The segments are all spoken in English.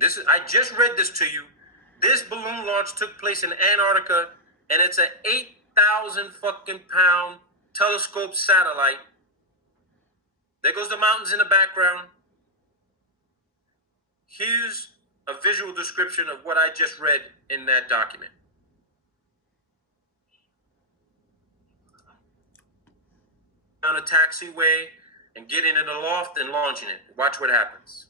I just read this to you. This balloon launch took place in Antarctica, and it's an 8,000 fucking pound telescope satellite. There goes the mountains in the background. Here's a visual description of what I just read in that document. On a taxiway and getting in the loft and launching it. Watch what happens.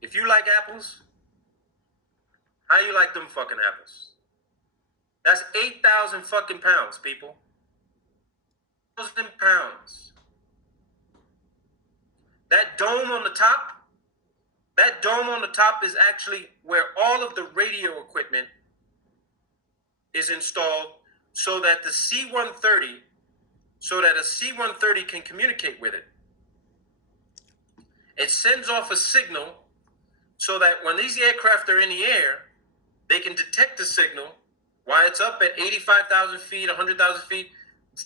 If you like apples, how you like them fucking apples? That's 8,000 fucking pounds, people. 1,000 pounds. That dome on the top is actually where all of the radio equipment is installed so that a C-130 can communicate with it. It sends off a signal so that when these aircraft are in the air, they can detect the signal while it's up at 85,000 feet, 100,000 feet.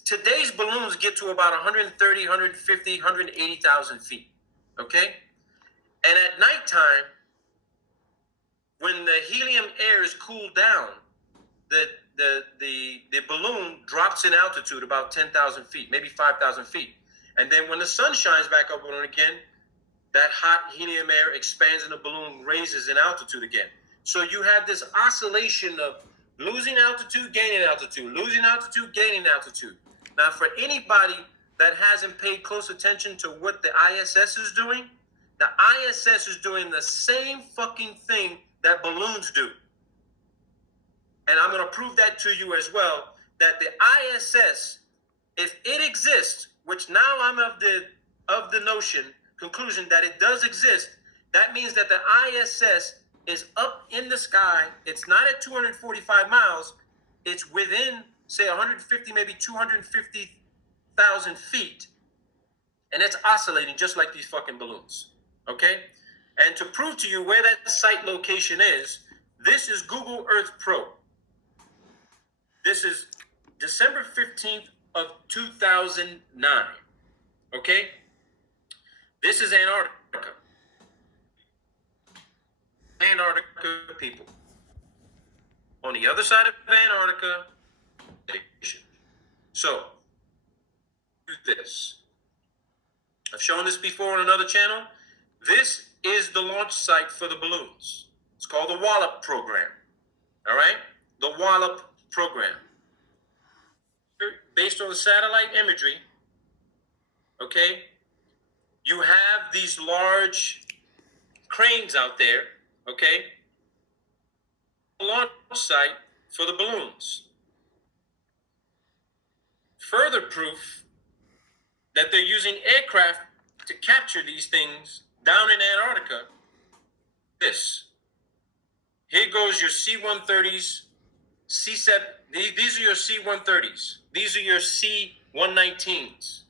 Today's balloons get to about 130, 150, 180,000 feet, okay? And at nighttime, when the helium air is cooled down, the balloon drops in altitude about 10,000 feet, maybe 5,000 feet. And then when the sun shines back up on it again, that hot helium air expands and the balloon raises in altitude again. So you have this oscillation of losing altitude, gaining altitude, losing altitude, gaining altitude. Now, for anybody that hasn't paid close attention to what the ISS is doing, the ISS is doing the same fucking thing that balloons do. And I'm going to prove that to you as well, that the ISS, if it exists, which now I'm of the conclusion that it does exist, that means that the ISS is up in the sky. It's not at 245 miles. It's within, say, 150, maybe 250,000 feet. And it's oscillating just like these fucking balloons. Okay? And to prove to you where that site location is, this is Google Earth Pro. This is December 15th of 2009. Okay? This is Antarctica. Antarctica people. On the other side of Antarctica, so, do this. I've shown this before on another channel. This is the launch site for the balloons. It's called the Wallop program. All right? The Wallop program. Based on the satellite imagery, okay, you have these large cranes out there, okay, launch site for the balloons. Further proof that they're using aircraft to capture these things down in Antarctica. This. Here goes your C-130s, C-7. These are your C-130s. These are your C-119s.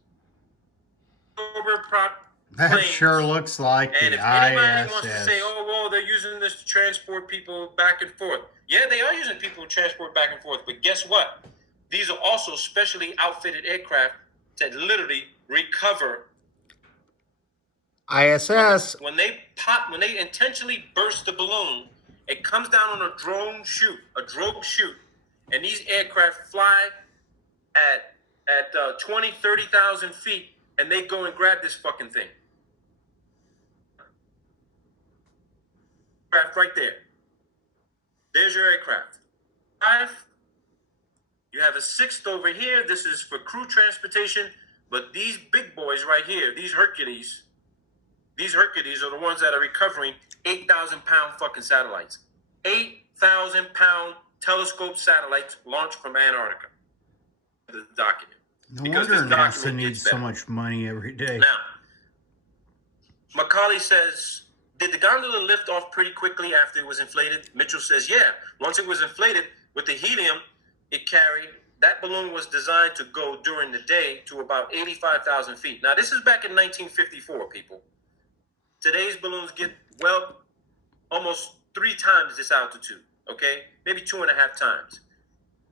That sure looks like and the if anybody ISS. wants to say, oh, well, they're using this to transport people back and forth. Yeah, they are using people to transport back and forth. But guess what? These are also specially outfitted aircraft that literally recover. ISS. When they intentionally burst the balloon, it comes down on a drogue chute, and these aircraft fly at 20, 30,000 feet, and they go and grab this fucking thing. Right there. There's your aircraft. 5. You have a 6th over here. This is for crew transportation. But these big boys right here, these Hercules are the ones that are recovering 8,000 pound fucking satellites. 8,000 pound telescope satellites launched from Antarctica. The document. No wonder NASA needs so much money every day. Now, Macaulay says, did the gondola lift off pretty quickly after it was inflated? Mitchell says, yeah. Once it was inflated with the helium it carried, that balloon was designed to go during the day to about 85,000 feet. Now, this is back in 1954, people. Today's balloons get, well, almost 3 times this altitude, okay? Maybe 2.5 times.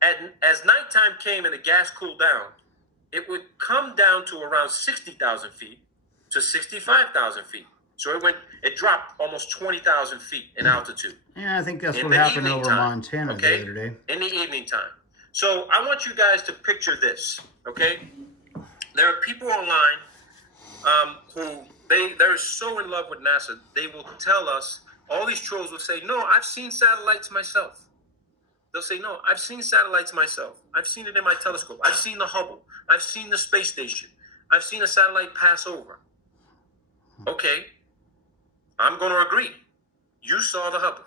As nighttime came and the gas cooled down, it would come down to around 60,000 feet to 65,000 feet. So it dropped almost 20,000 feet in altitude. Yeah, I think that's what happened over Montana the other day. In the evening time. So I want you guys to picture this, okay? There are people online who they're so in love with NASA, they will tell us, all these trolls will say, no, I've seen satellites myself. They'll say, no, I've seen satellites myself. I've seen it in my telescope. I've seen the Hubble. I've seen the space station. I've seen a satellite pass over. Okay, I'm going to agree. You saw the Hubble.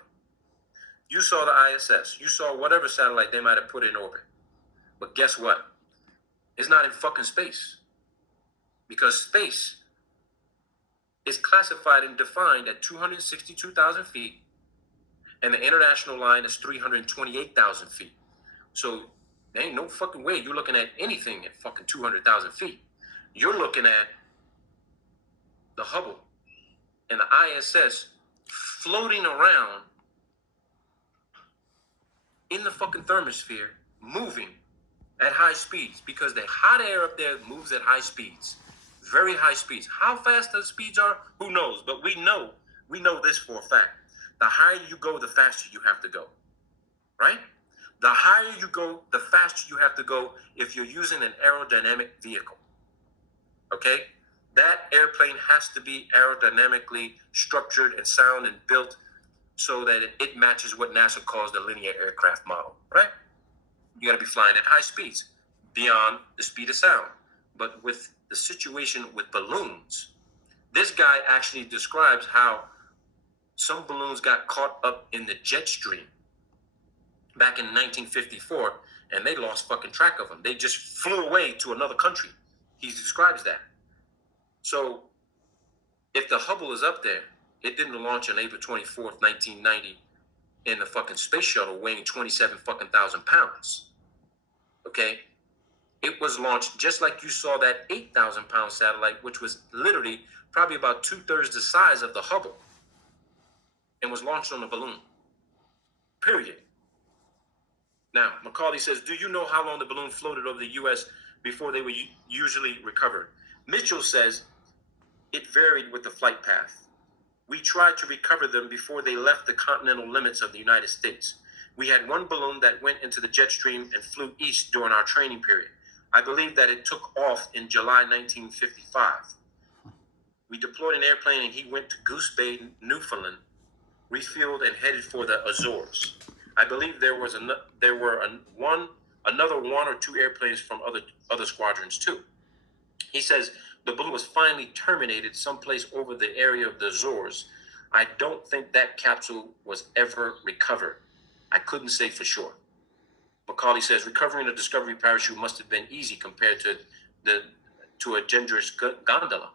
You saw the ISS. You saw whatever satellite they might have put in orbit. But guess what? It's not in fucking space. Because space is classified and defined at 262,000 feet, and the international line is 328,000 feet. So there ain't no fucking way you're looking at anything at fucking 200,000 feet. You're looking at the Hubble and the ISS floating around in the fucking thermosphere, moving at high speeds, because the hot air up there moves at high speeds, very high speeds. How fast those speeds are, who knows? But we know this for a fact. The higher you go, the faster you have to go, right? The higher you go, the faster you have to go if you're using an aerodynamic vehicle, okay? That airplane has to be aerodynamically structured and sound and built so that it matches what NASA calls the linear aircraft model, right? You got to be flying at high speeds, beyond the speed of sound. But with the situation with balloons, this guy actually describes how some balloons got caught up in the jet stream back in 1954, and they lost fucking track of them. They just flew away to another country. He describes that. So if the Hubble is up there, it didn't launch on April 24th, 1990 in the fucking space shuttle weighing 27 fucking thousand pounds. Okay? It was launched just like you saw that 8,000 pound satellite, which was literally probably about 2/3 the size of the Hubble, and was launched on a balloon. Period. Now, Macaulay says, do you know how long the balloon floated over the U.S. before they were usually recovered? Mitchell says, it varied with the flight path. We tried to recover them before they left the continental limits of the United States. We had one balloon that went into the jet stream and flew east during our training period. I believe that it took off in July 1955. We deployed an airplane and he went to Goose Bay, Newfoundland, refueled and headed for the Azores. I believe there were another one or two airplanes from other squadrons too. He says the balloon was finally terminated someplace over the area of the Azores. I don't think that capsule was ever recovered. I couldn't say for sure. Macaulay says recovering a Discovery parachute must have been easy compared to a dangerous gondola.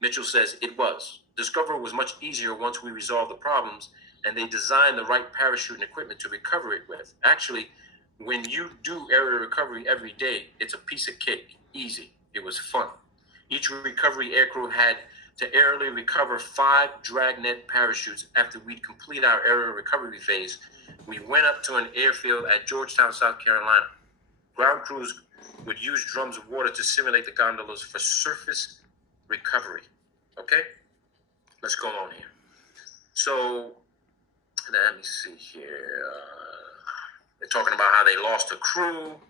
Mitchell says it was. Discovery was much easier once we resolved the problems and they designed the right parachute and equipment to recover it with. Actually, when you do aerial recovery every day, it's a piece of cake. Easy. It was fun. Each recovery aircrew had to aerially recover 5 dragnet parachutes. After we'd complete our aerial recovery phase, we went up to an airfield at Georgetown, South Carolina. Ground crews would use drums of water to simulate the gondolas for surface recovery. Okay? Let's go on here. So, let me see here. They're talking about how they lost a crew.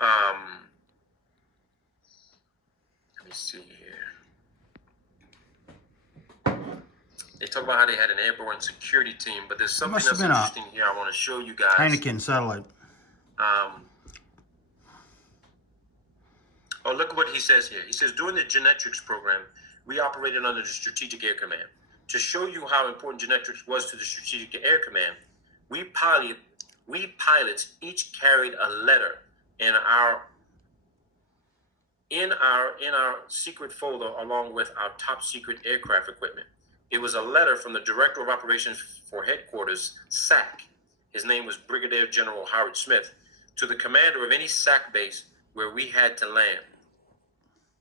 Let me see here. They talk about how they had an airborne security team, but there's something else interesting here I want to show you guys. Heineken satellite. Oh, look at what he says here. He says, during the genetics program, we operated under the Strategic Air Command. To show you how important genetics was to the Strategic Air Command, we pilots each carried a letter in our secret folder along with our top secret aircraft equipment. It was a letter from the Director of Operations for Headquarters, SAC. His name was Brigadier General Howard Smith, to the commander of any SAC base where we had to land.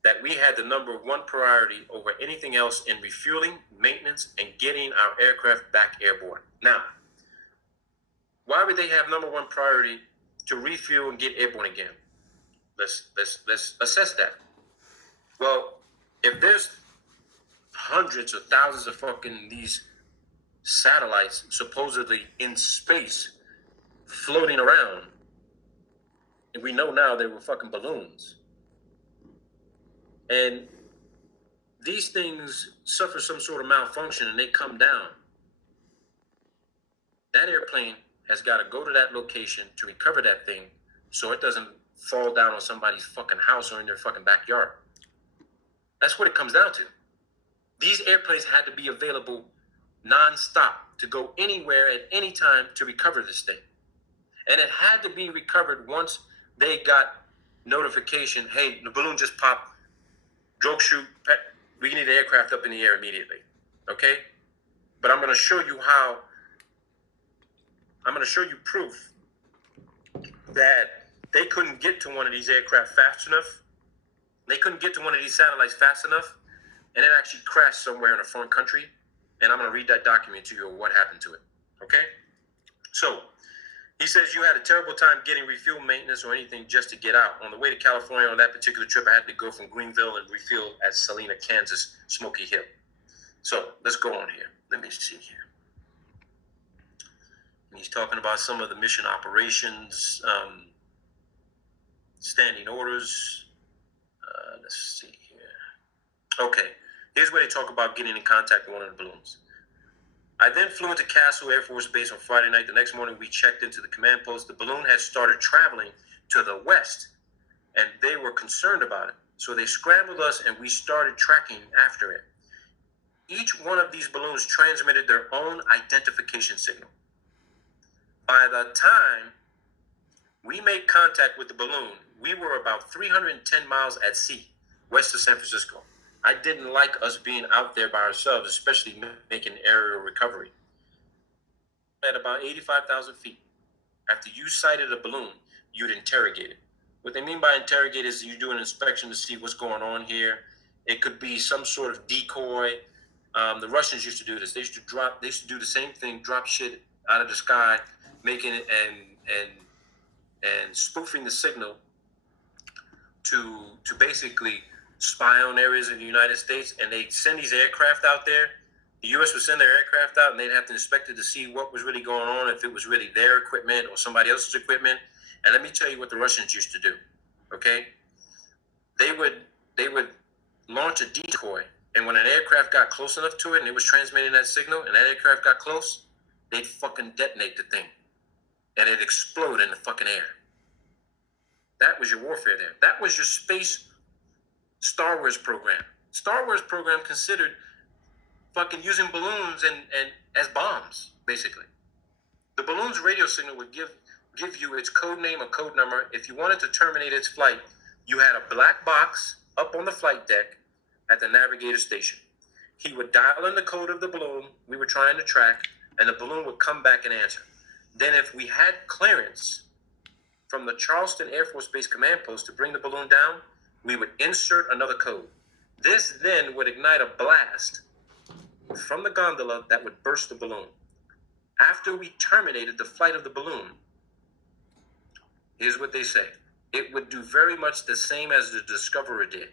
that we had the number one priority over anything else in refueling, maintenance, and getting our aircraft back airborne. Now, why would they have number one priority to refuel and get airborne again? Let's assess that. Well, if there's hundreds or thousands of fucking these satellites supposedly in space floating around, and we know now they were fucking balloons, and these things suffer some sort of malfunction and they come down, that airplane has got to go to that location to recover that thing so it doesn't fall down on somebody's fucking house or in their fucking backyard. That's what it comes down to. These airplanes had to be available non-stop to go anywhere at any time to recover this thing. And it had to be recovered once they got notification, hey, the balloon just popped, drogue chute, we need the aircraft up in the air immediately, okay? But I'm going to show you proof that they couldn't get to one of these aircraft fast enough. They couldn't get to one of these satellites fast enough, and it actually crashed somewhere in a foreign country. And I'm going to read that document to you of what happened to it, okay? So he says you had a terrible time getting refuel maintenance or anything just to get out. On the way to California on that particular trip, I had to go from Greenville and refuel at Salina, Kansas, Smoky Hill. So let's go on here. Let me see here. And he's talking about some of the mission operations, standing orders. Let's see here. Okay, here's where they talk about getting in contact with one of the balloons. I then flew into Castle Air Force Base on Friday night. The next morning, we checked into the command post. The balloon had started traveling to the west, and they were concerned about it. So they scrambled us, and we started tracking after it. Each one of these balloons transmitted their own identification signal. By the time we made contact with the balloon, we were about 310 miles at sea, west of San Francisco. I didn't like us being out there by ourselves, especially making aerial recovery. At about 85,000 feet, after you sighted a balloon, you'd interrogate it. What they mean by interrogate is you do an inspection to see what's going on here. It could be some sort of decoy. The Russians used to do this. They used to do the same thing, drop shit out of the sky, making it and spoofing the signal to basically spy on areas in the United States, and they send these aircraft out there. The U.S. would send their aircraft out, and they'd have to inspect it to see what was really going on, if it was really their equipment or somebody else's equipment. And let me tell you what the Russians used to do, okay? They would launch a decoy, and when an aircraft got close enough to it and it was transmitting that signal, and that aircraft got close, they'd fucking detonate the thing, and it'd explode in the fucking air. That was your warfare there. That was your space Star Wars program. Star Wars program considered fucking using balloons and as bombs, basically. The balloon's radio signal would give you its code name or code number. If you wanted to terminate its flight, you had a black box up on the flight deck at the navigator station. He would dial in the code of the balloon we were trying to track, and the balloon would come back and answer. Then if we had clearance from the Charleston Air Force Base command post to bring the balloon down, we would insert another code. This then would ignite a blast from the gondola that would burst the balloon. After we terminated the flight of the balloon, here's what they say. It would do very much the same as the Discoverer did.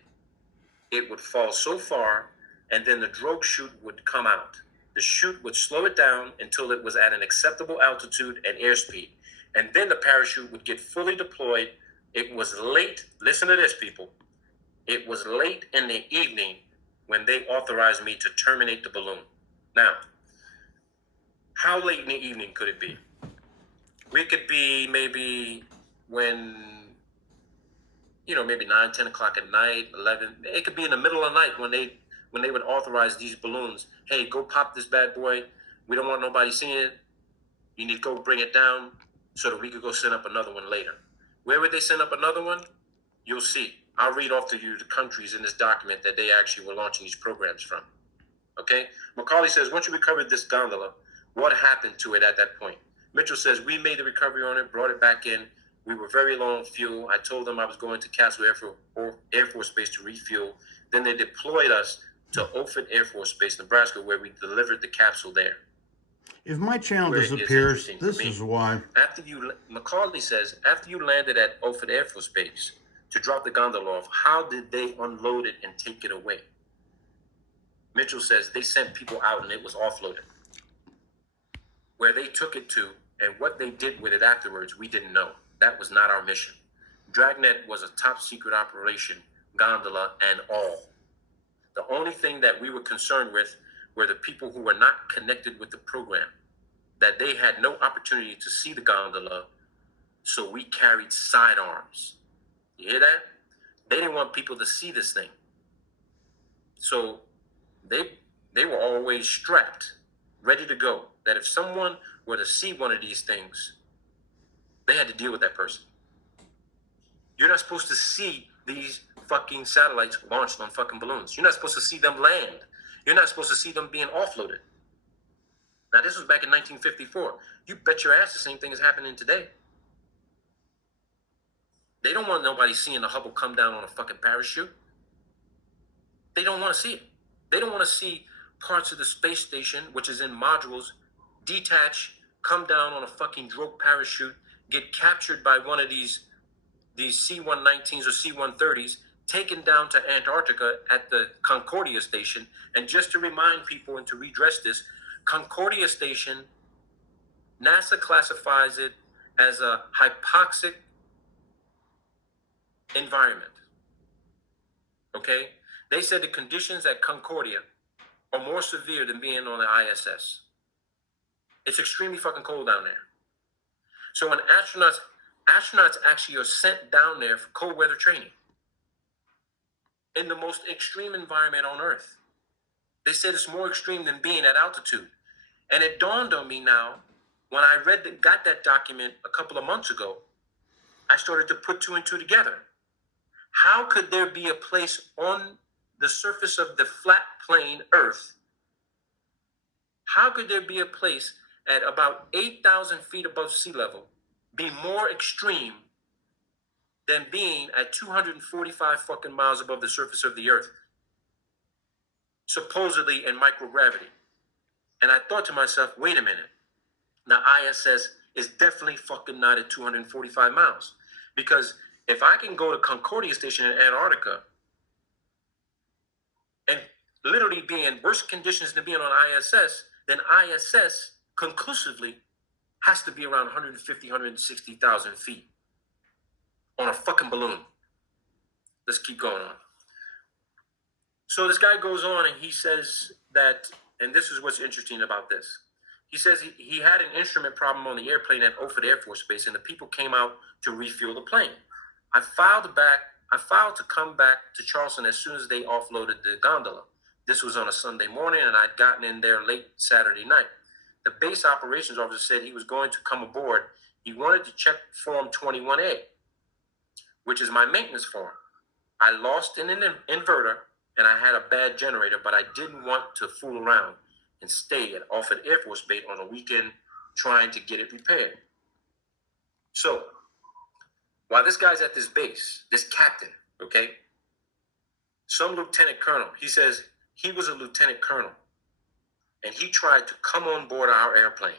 It would fall so far, and then the drogue chute would come out. The chute would slow it down until it was at an acceptable altitude and airspeed. And then the parachute would get fully deployed. It was late. Listen to this, people. It was late in the evening when they authorized me to terminate the balloon. Now, how late in the evening could it be? We could be maybe when, maybe 9, 10 o'clock at night, 11. It could be in the middle of the night when they would authorize these balloons. Hey, go pop this bad boy. We don't want nobody seeing it. You need to go bring it down so that we could go send up another one later. Where would they send up another one? You'll see. I'll read off to you the countries in this document that they actually were launching these programs from. Okay? Macaulay says, once you recovered this gondola, what happened to it at that point? Mitchell says, we made the recovery on it, brought it back in. We were very low on fuel. I told them I was going to Castle Air Force Base to refuel. Then they deployed us to Offutt Air Force Base, Nebraska, where we delivered the capsule there. If my channel disappears, this is why. Macaulay says, after you landed at Offutt Air Force Base to drop the gondola off, how did they unload it and take it away? Mitchell says they sent people out and it was offloaded. Where they took it to and what they did with it afterwards, we didn't know. That was not our mission. Dragnet was a top secret operation, gondola and all. The only thing that we were concerned with were the people who were not connected with the program, that they had no opportunity to see the gondola, so we carried sidearms. You hear that? They didn't want people to see this thing. So they were always strapped, ready to go, that if someone were to see one of these things, they had to deal with that person. You're not supposed to see these fucking satellites launched on fucking balloons. You're not supposed to see them land. You're not supposed to see them being offloaded. Now, this was back in 1954. You bet your ass the same thing is happening today. They don't want nobody seeing the Hubble come down on a fucking parachute. They don't want to see it. They don't want to see parts of the space station, which is in modules, detach, come down on a fucking drogue parachute, get captured by one of these C-119s or C-130s, taken down to Antarctica at the Concordia station. And just to remind people and to redress this, Concordia station, NASA classifies it as a hypoxic environment. Okay? They said the conditions at Concordia are more severe than being on the ISS. It's extremely fucking cold down there. So when astronauts actually are sent down there for cold weather training in the most extreme environment on Earth. They said it's more extreme than being at altitude. And it dawned on me now, when I got that document a couple of months ago, I started to put two and two together. How could there be a place on the surface of the flat plane Earth? How could there be a place at about 8,000 feet above sea level be more extreme than being at 245 fucking miles above the surface of the Earth, supposedly in microgravity? And I thought to myself, wait a minute. The ISS is definitely fucking not at 245 miles. Because if I can go to Concordia Station in Antarctica and literally be in worse conditions than being on ISS, then ISS conclusively has to be around 150, 160,000 feet on a fucking balloon. Let's keep going on. So this guy goes on and he says that, and this is what's interesting about this. He says he had an instrument problem on the airplane at Offutt Air Force Base, and the people came out to refuel the plane. I filed to come back to Charleston as soon as they offloaded the gondola. This was on a Sunday morning, and I'd gotten in there late Saturday night. The base operations officer said he was going to come aboard. He wanted to check Form 21A, which is my maintenance form. I lost an inverter, and I had a bad generator, but I didn't want to fool around and stay at Offutt Air Force Base on a weekend trying to get it repaired. So, while this guy's at this base, this captain, okay, some lieutenant colonel, he says he was a lieutenant colonel, and he tried to come on board our airplane.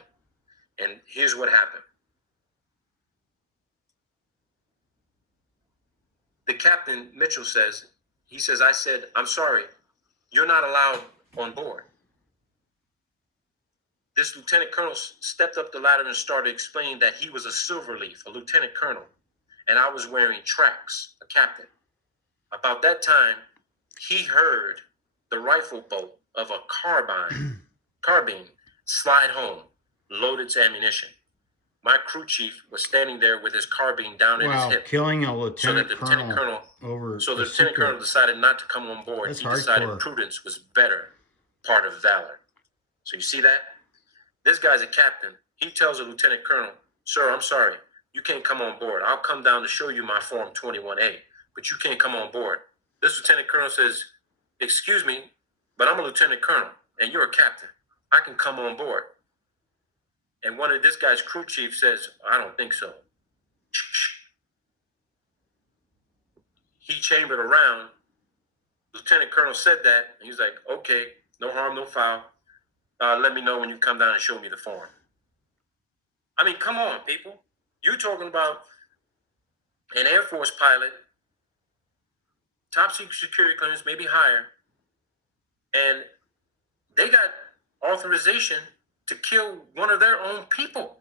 And here's what happened. The captain, Mitchell, says, I said, I'm sorry, you're not allowed on board. This lieutenant colonel stepped up the ladder and started explaining that he was a silverleaf, a lieutenant colonel, and I was wearing tracks, a captain. About that time, he heard the rifle bolt of a carbine slide home, load its ammunition. My crew chief was standing there with his carbine down in his hip. Killing a lieutenant colonel over So the lieutenant colonel decided not to come on board. That's he decided hardcore. Prudence was better part of valor. So you see that? This guy's a captain. He tells a lieutenant colonel, sir, I'm sorry, you can't come on board. I'll come down to show you my Form 21A, but you can't come on board. This lieutenant colonel says, excuse me, but I'm a lieutenant colonel, and you're a captain. I can come on board. And one of this guy's crew chief says, I don't think so. he chambered around. Lieutenant Colonel said that. And he was like, okay, no harm, no foul. Let me know when you come down and show me the form. I mean, come on, people. You're talking about an Air Force pilot, top secret security clearance, maybe higher, and they got authorization to kill one of their own people.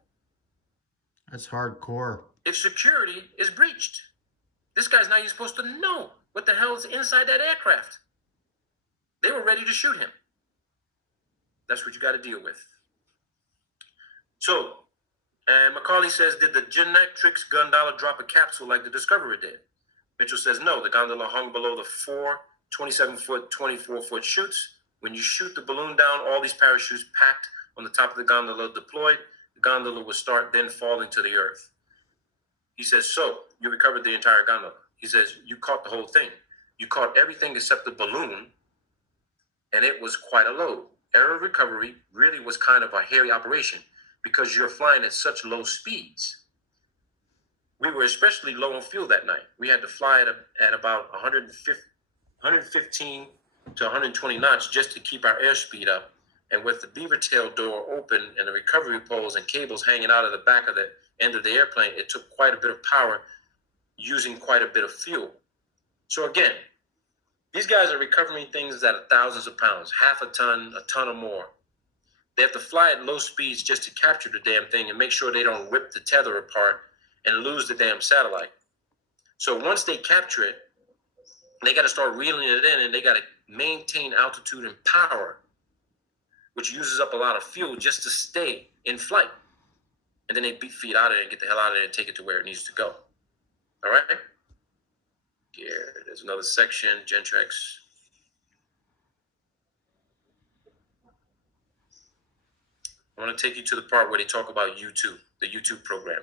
That's hardcore. If security is breached, this guy's not even supposed to know what the hell is inside that aircraft. They were ready to shoot him. That's what you got to deal with. So, and Macaulay says, did the Genetrix gondola drop a capsule like the Discoverer did? Mitchell says, no, the gondola hung below the four 27-foot, 24-foot chutes. When you shoot the balloon down, all these parachutes packed on the top of the gondola deployed. The gondola would start then falling to the earth. He says, so you recovered the entire gondola. He says, you caught the whole thing. You caught everything except the balloon, and it was quite a load. Error of recovery really was kind of a hairy operation because you're flying at such low speeds. We were especially low on fuel that night. We had to fly at about 115 to 120 knots just to keep our airspeed up. And with the beaver tail door open and the recovery poles and cables hanging out of the back of the end of the airplane, it took quite a bit of power using quite a bit of fuel. So again, these guys are recovering things that are thousands of pounds, half a ton or more. They have to fly at low speeds just to capture the damn thing and make sure they don't rip the tether apart and lose the damn satellite. So once they capture it, they got to start reeling it in, and they got to maintain altitude and power, which uses up a lot of fuel just to stay in flight. And then they beat feet out of it and get the hell out of there and take it to where it needs to go. All right? Here, there's another section, Gentrax. I want to take you to the part where they talk about U2, the U2 program.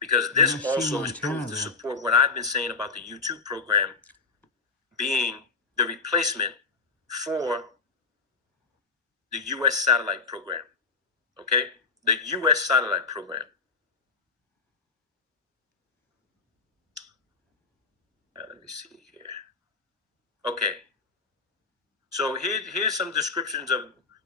Because this also is proof to support what I've been saying about the U2 program being the replacement for the U.S. satellite program. Okay? The U.S. satellite program. Let me see here. Okay. So here's some descriptions of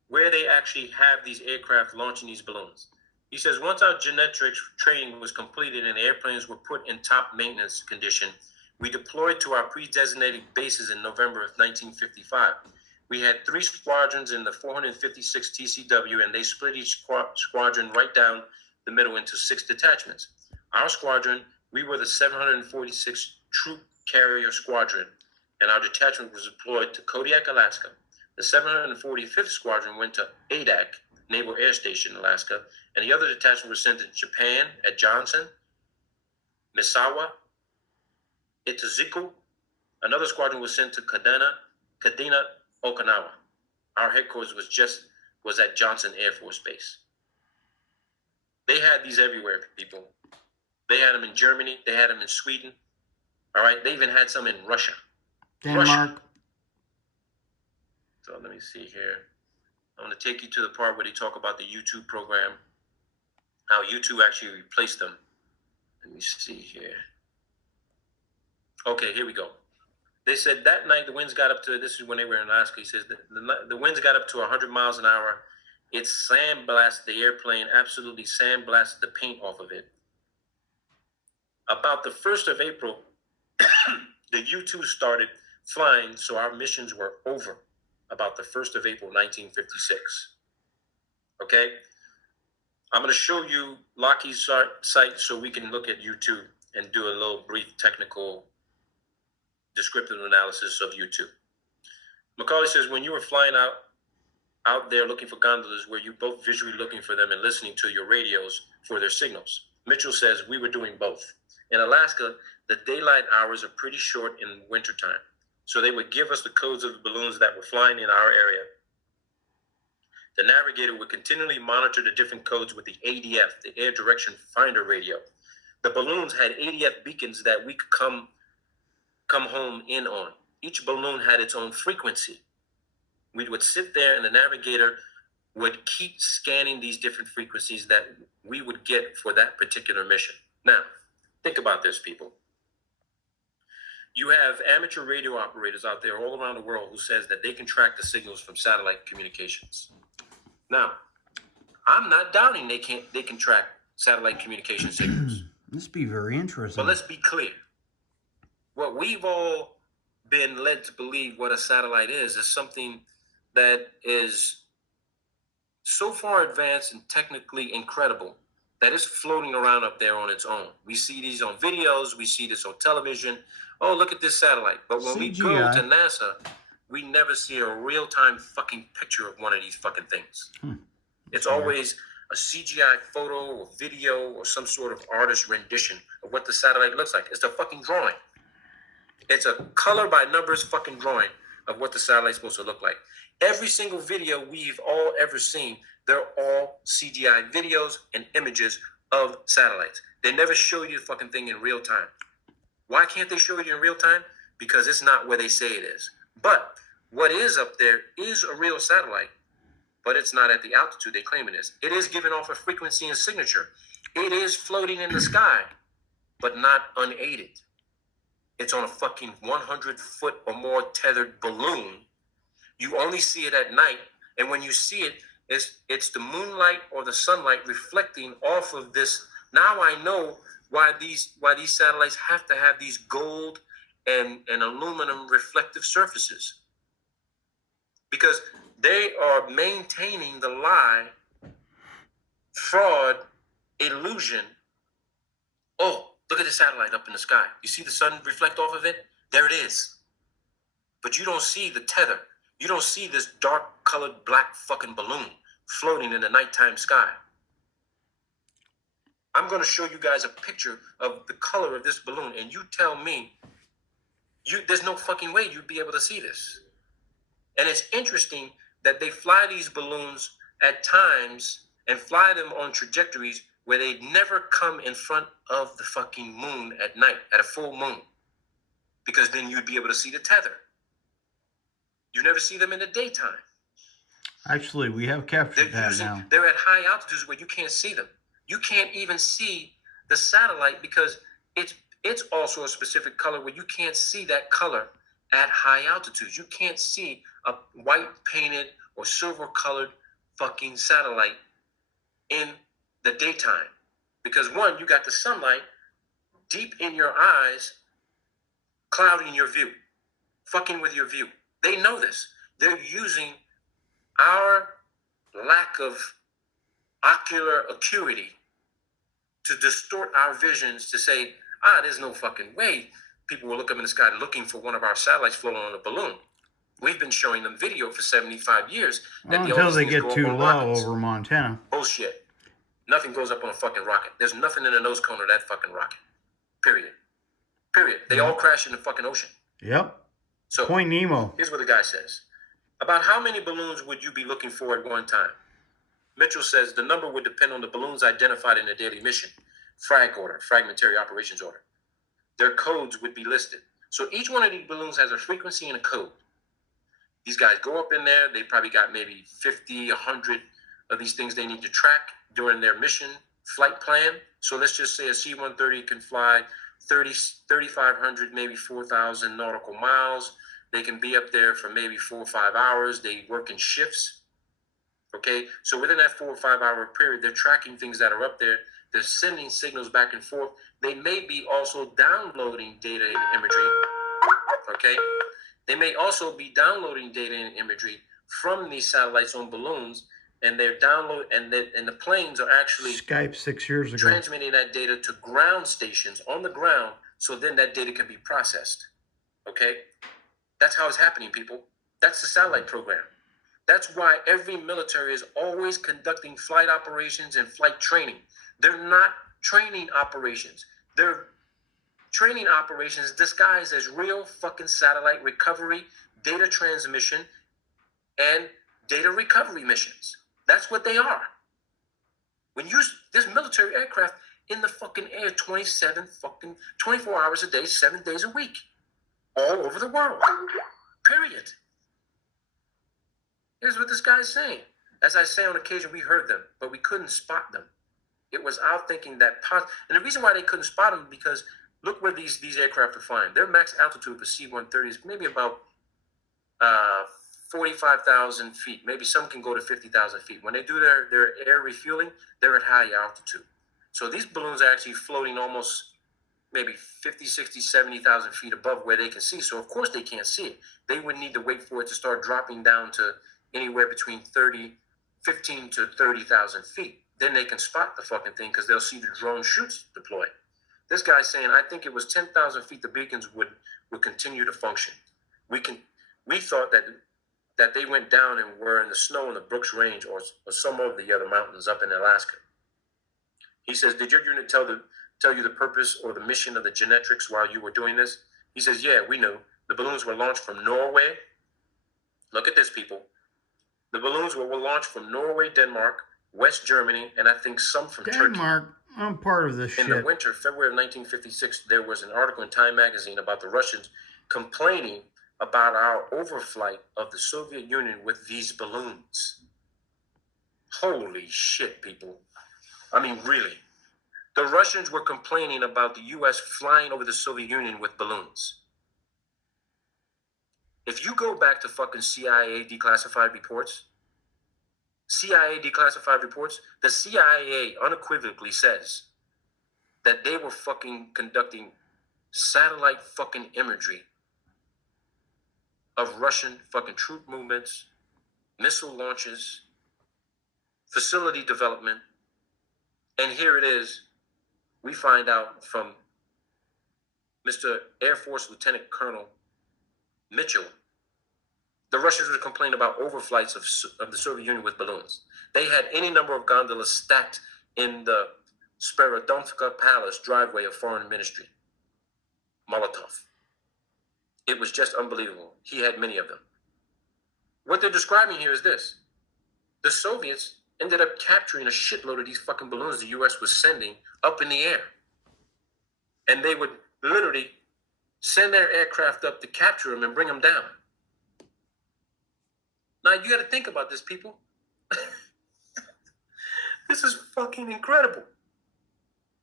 where they actually have these aircraft launching these balloons. He says, once our Genetrix training was completed and the airplanes were put in top maintenance condition, we deployed to our pre-designated bases in November of 1955. We had 3 squadrons in the 456 TCW, and they split each squadron right down the middle into 6 detachments. Our squadron, we were the 746 Troop Carrier Squadron, and our detachment was deployed to Kodiak, Alaska. The 745th Squadron went to Adak, Naval Air Station, Alaska, and the other detachment was sent to Japan at Johnson, Misawa, Itazuku. Another squadron was sent to Kadena, Okinawa. Our headquarters was at Johnson Air Force Base. They had these everywhere, people. They had them in Germany. They had them in Sweden. All right. They even had some in Russia. Denmark. Russia. So let me see here. I'm going to take you to the part where they talk about the U2 program, how U2 actually replaced them. Let me see here. Okay, here we go. They said that night the winds got up to, this is when they were in Alaska, he says the winds got up to 100 miles an hour. It sandblasted the airplane, absolutely sandblasted the paint off of it. About the 1st of April, the U2 started flying, so our missions were over about the 1st of April, 1956. Okay? I'm going to show you Lockheed's site so we can look at U2 and do a little brief technical descriptive analysis of U2. Macaulay says, when you were flying out there looking for gondolas, were you both visually looking for them and listening to your radios for their signals? Mitchell says, we were doing both. In Alaska, the daylight hours are pretty short in wintertime. So they would give us the codes of the balloons that were flying in our area. The navigator would continually monitor the different codes with the ADF, the Air Direction Finder radio. The balloons had ADF beacons that we could come home in on. Each balloon had its own frequency. We would sit there and the navigator would keep scanning these different frequencies that we would get for that particular mission. Now, think about this, people. You have amateur radio operators out there all around the world who says that they can track the signals from satellite communications. Now, I'm not doubting they can track satellite communication signals. This be very interesting. But let's be clear. What we've all been led to believe what a satellite is something that is so far advanced and technically incredible that it's floating around up there on its own. We see these on videos, we see this on television. Oh, look at this satellite. But when we go to NASA, we never see a real-time fucking picture of one of these fucking things. It's always a CGI photo or video or some sort of artist rendition of what the satellite looks like. It's a fucking drawing. It's a color by numbers fucking drawing of what the satellite's supposed to look like. Every single video we've all ever seen, they're all CGI videos and images of satellites. They never show you the fucking thing in real time. Why can't they show you in real time? Because it's not where they say it is. But what is up there is a real satellite, but it's not at the altitude they claim it is. It is giving off a frequency and signature. It is floating in the sky, but not unaided. It's on a fucking 100-foot or more tethered balloon. You only see it at night, and when you see it, it's the moonlight or the sunlight reflecting off of this. Now I know why these satellites have to have these gold and aluminum reflective surfaces, because they are maintaining the lie, fraud, illusion. Oh, look at the satellite up in the sky. You see the sun reflect off of it? There it is. But you don't see the tether. You don't see this dark colored black fucking balloon floating in the nighttime sky. I'm going to show you guys a picture of the color of this balloon, and you tell me, there's no fucking way you'd be able to see this. And it's interesting that they fly these balloons at times and fly them on trajectories where they never come in front of the fucking moon at night, at a full moon, because then you'd be able to see the tether. You never see them in the daytime. Actually, we have captured that now. They're at high altitudes where you can't see them. You can't even see the satellite because it's also a specific color where you can't see that color at high altitudes. You can't see a white painted or silver colored fucking satellite in the daytime, because one, you got the sunlight deep in your eyes, clouding your view, fucking with your view. They know this. They're using our lack of ocular acuity to distort our visions to say, there's no fucking way people will look up in the sky looking for one of our satellites floating on a balloon. We've been showing them video for 75 years. Until they get too low over Montana. Bullshit. Nothing goes up on a fucking rocket. There's nothing in the nose cone of that fucking rocket. Period. They all crash in the fucking ocean. Yep. So Point Nemo. Here's what the guy says. About how many balloons would you be looking for at one time? Mitchell says the number would depend on the balloons identified in the daily mission, frag order, fragmentary operations order. Their codes would be listed. So each one of these balloons has a frequency and a code. These guys go up in there. They probably got maybe 50, 100 of these things they need to track during their mission flight plan. So let's just say a C-130 can fly 3,500, maybe 4,000 nautical miles. They can be up there for maybe 4 or 5 hours. They work in shifts. Okay, so within that 4 or 5 hour period, they're tracking things that are up there. They're sending signals back and forth. They may be also downloading data and imagery. Okay, they may also be downloading data and imagery from these satellites on balloons, and they're and the planes are actually Skype 6 years ago transmitting that data to ground stations on the ground, so then that data can be processed. Okay, that's how it's happening, people. That's the satellite program. That's why every military is always conducting flight operations and flight training. They're not training operations. They're training operations disguised as real fucking satellite recovery, data transmission, and data recovery missions. That's what they are. When there's military aircraft in the fucking air 24 hours a day, 7 days a week, all over the world. Period. Here's what this guy's saying. As I say, on occasion, we heard them, but we couldn't spot them. It was our thinking that, and the reason why they couldn't spot them because Look where these aircraft are flying. Their max altitude for C-130 is maybe about 45,000 feet. Maybe some can go to 50,000 feet. When they do their air refueling, they're at high altitude. So these balloons are actually floating almost maybe 50, 60, 70,000 feet above where they can see. So of course they can't see it. They would need to wait for it to start dropping down to anywhere between 15 to 30,000 feet. Then they can spot the fucking thing because they'll see the drone chutes deployed. This guy's saying, I think it was 10,000 feet the beacons would continue to function. We thought that they went down and were in the snow in the Brooks Range or some of the other mountains up in Alaska. He says, did your unit tell you the purpose or the mission of the Genetrix while you were doing this? He says, yeah, we knew. The balloons were launched from Norway. Look at this, people. The balloons were launched from Norway, Denmark, West Germany, and I think some from Turkey. Denmark, I'm part of this shit. In the winter, February of 1956, there was an article in Time magazine about the Russians complaining about our overflight of the Soviet Union with these balloons. Holy shit, people. I mean, really. The Russians were complaining about the U.S. flying over the Soviet Union with balloons. If you go back to fucking CIA declassified reports, the CIA unequivocally says that they were fucking conducting satellite fucking imagery of Russian fucking troop movements, missile launches, facility development. And here it is. We find out from Mr. Air Force Lieutenant Colonel Mitchell, the Russians were complaining about overflights of the Soviet Union with balloons. They had any number of gondolas stacked in the Sperodonska Palace driveway of Foreign Ministry. Molotov. It was just unbelievable. He had many of them. What they're describing here is this. The Soviets ended up capturing a shitload of these fucking balloons the U.S. was sending up in the air. And they would literally send their aircraft up to capture them and bring them down. Now, you got to think about this, people. This is fucking incredible.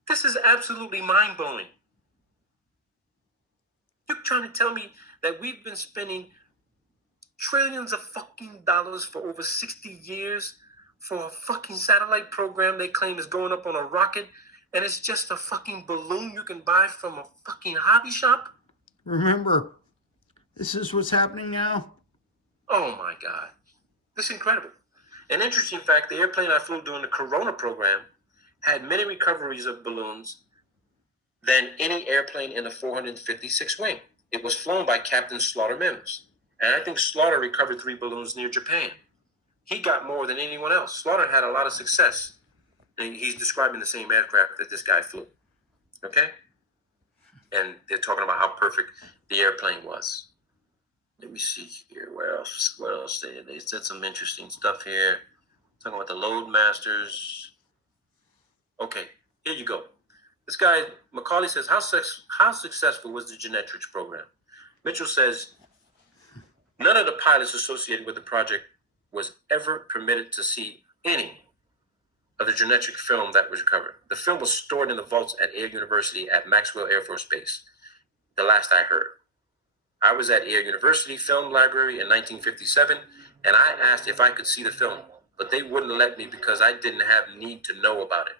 This is absolutely mind-blowing. You're trying to tell me that we've been spending trillions of fucking dollars for over 60 years for a fucking satellite program they claim is going up on a rocket, and it's just a fucking balloon you can buy from a fucking hobby shop? Remember, this is what's happening now? Oh my God. This is incredible. An interesting fact, the airplane I flew during the Corona program had many recoveries of balloons than any airplane in the 456 wing. It was flown by Captain Slaughter Mims. And I think Slaughter recovered 3 balloons near Japan. He got more than anyone else. Slaughter had a lot of success. And he's describing the same aircraft that this guy flew. Okay? And they're talking about how perfect the airplane was. Let me see here. Where else? They said some interesting stuff here. Talking about the Loadmasters. Okay, here you go. This guy, Macaulay, says, how successful was the Genetrix program? Mitchell says, none of the pilots associated with the project was ever permitted to see any of the Genetrix film that was recovered. The film was stored in the vaults at Air University at Maxwell Air Force Base, the last I heard. I was at Air University Film Library in 1957, and I asked if I could see the film, but they wouldn't let me because I didn't have need to know about it.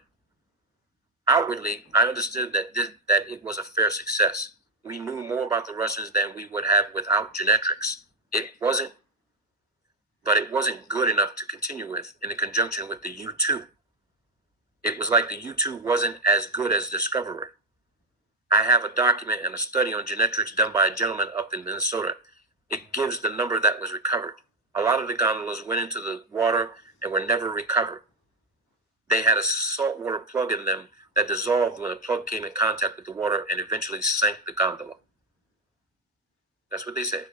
Outwardly, I understood that it was a fair success. We knew more about the Russians than we would have without Genetrix. It wasn't good enough to continue with in conjunction with the U-2. It was like the U-2 wasn't as good as Discoverer. I have a document and a study on Genetrix done by a gentleman up in Minnesota. It gives the number that was recovered. A lot of the gondolas went into the water and were never recovered. They had a saltwater plug in them that dissolved when the plug came in contact with the water and eventually sank the gondola. That's what they say.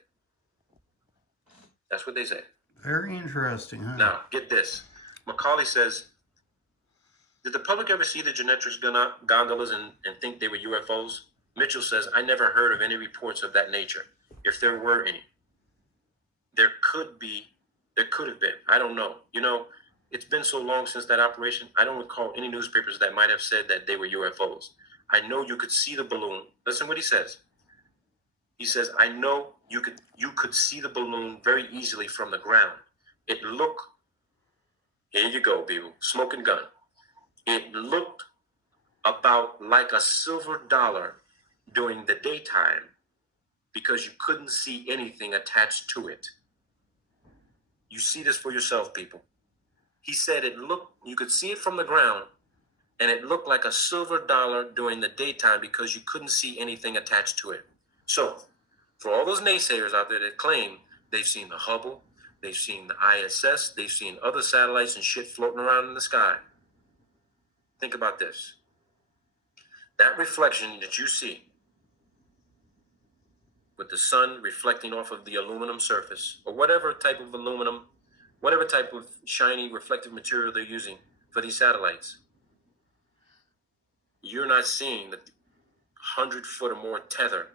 That's what they say. Very interesting, huh? Now, get this. Macaulay says, did the public ever see the Genetrix gondolas and think they were UFOs? Mitchell says, I never heard of any reports of that nature, if there were any. There could have been. I don't know. You know, it's been so long since that operation, I don't recall any newspapers that might have said that they were UFOs. I know you could see the balloon. Listen what he says. He says, I know you could see the balloon very easily from the ground. It looked, here you go, people, smoking gun. It looked about like a silver dollar during the daytime because you couldn't see anything attached to it. You see this for yourself, people. He said you could see it from the ground, and it looked like a silver dollar during the daytime because you couldn't see anything attached to it. So, for all those naysayers out there that claim they've seen the Hubble, they've seen the ISS, they've seen other satellites and shit floating around in the sky, think about this. That reflection that you see with the sun reflecting off of the aluminum surface, or whatever type of aluminum, whatever type of shiny reflective material they're using for these satellites, you're not seeing the 100-foot or more tether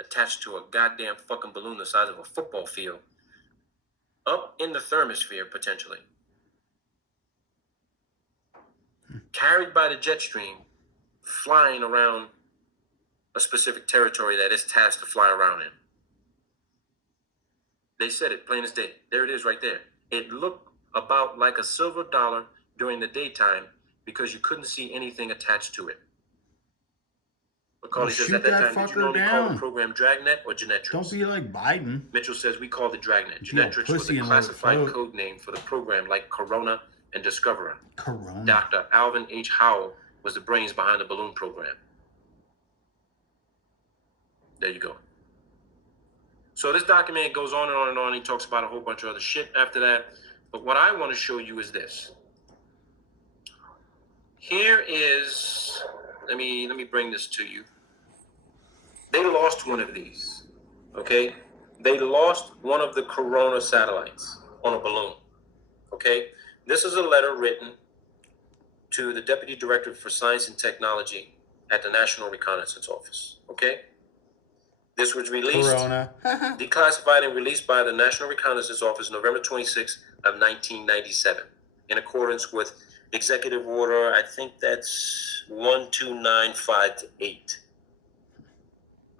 attached to a goddamn fucking balloon the size of a football field up in the thermosphere, potentially, carried by the jet stream, flying around a specific territory that it's tasked to fly around in. They said it plain as day. There it is right there. It looked about like a silver dollar during the daytime because you couldn't see anything attached to it. Macaulay says, at that time, did you normally call the program Dragnet or Genetrix? Don't be like Biden. Mitchell says, we called it Dragnet. Genetrix was a classified code name for the program like Corona and Discoverer. Corona. Dr. Alvin H. Howell was the brains behind the balloon program. There you go. So this document goes on and on and on. He talks about a whole bunch of other shit after that. But what I want to show you is this. Here is, let me bring this to you. They lost one of these, okay? They lost one of the Corona satellites on a balloon, okay? This is a letter written to the Deputy Director for Science and Technology at the National Reconnaissance Office, okay? This was released, declassified and released by the National Reconnaissance Office November 26th of 1997 in accordance with Executive Order, I think that's 12958.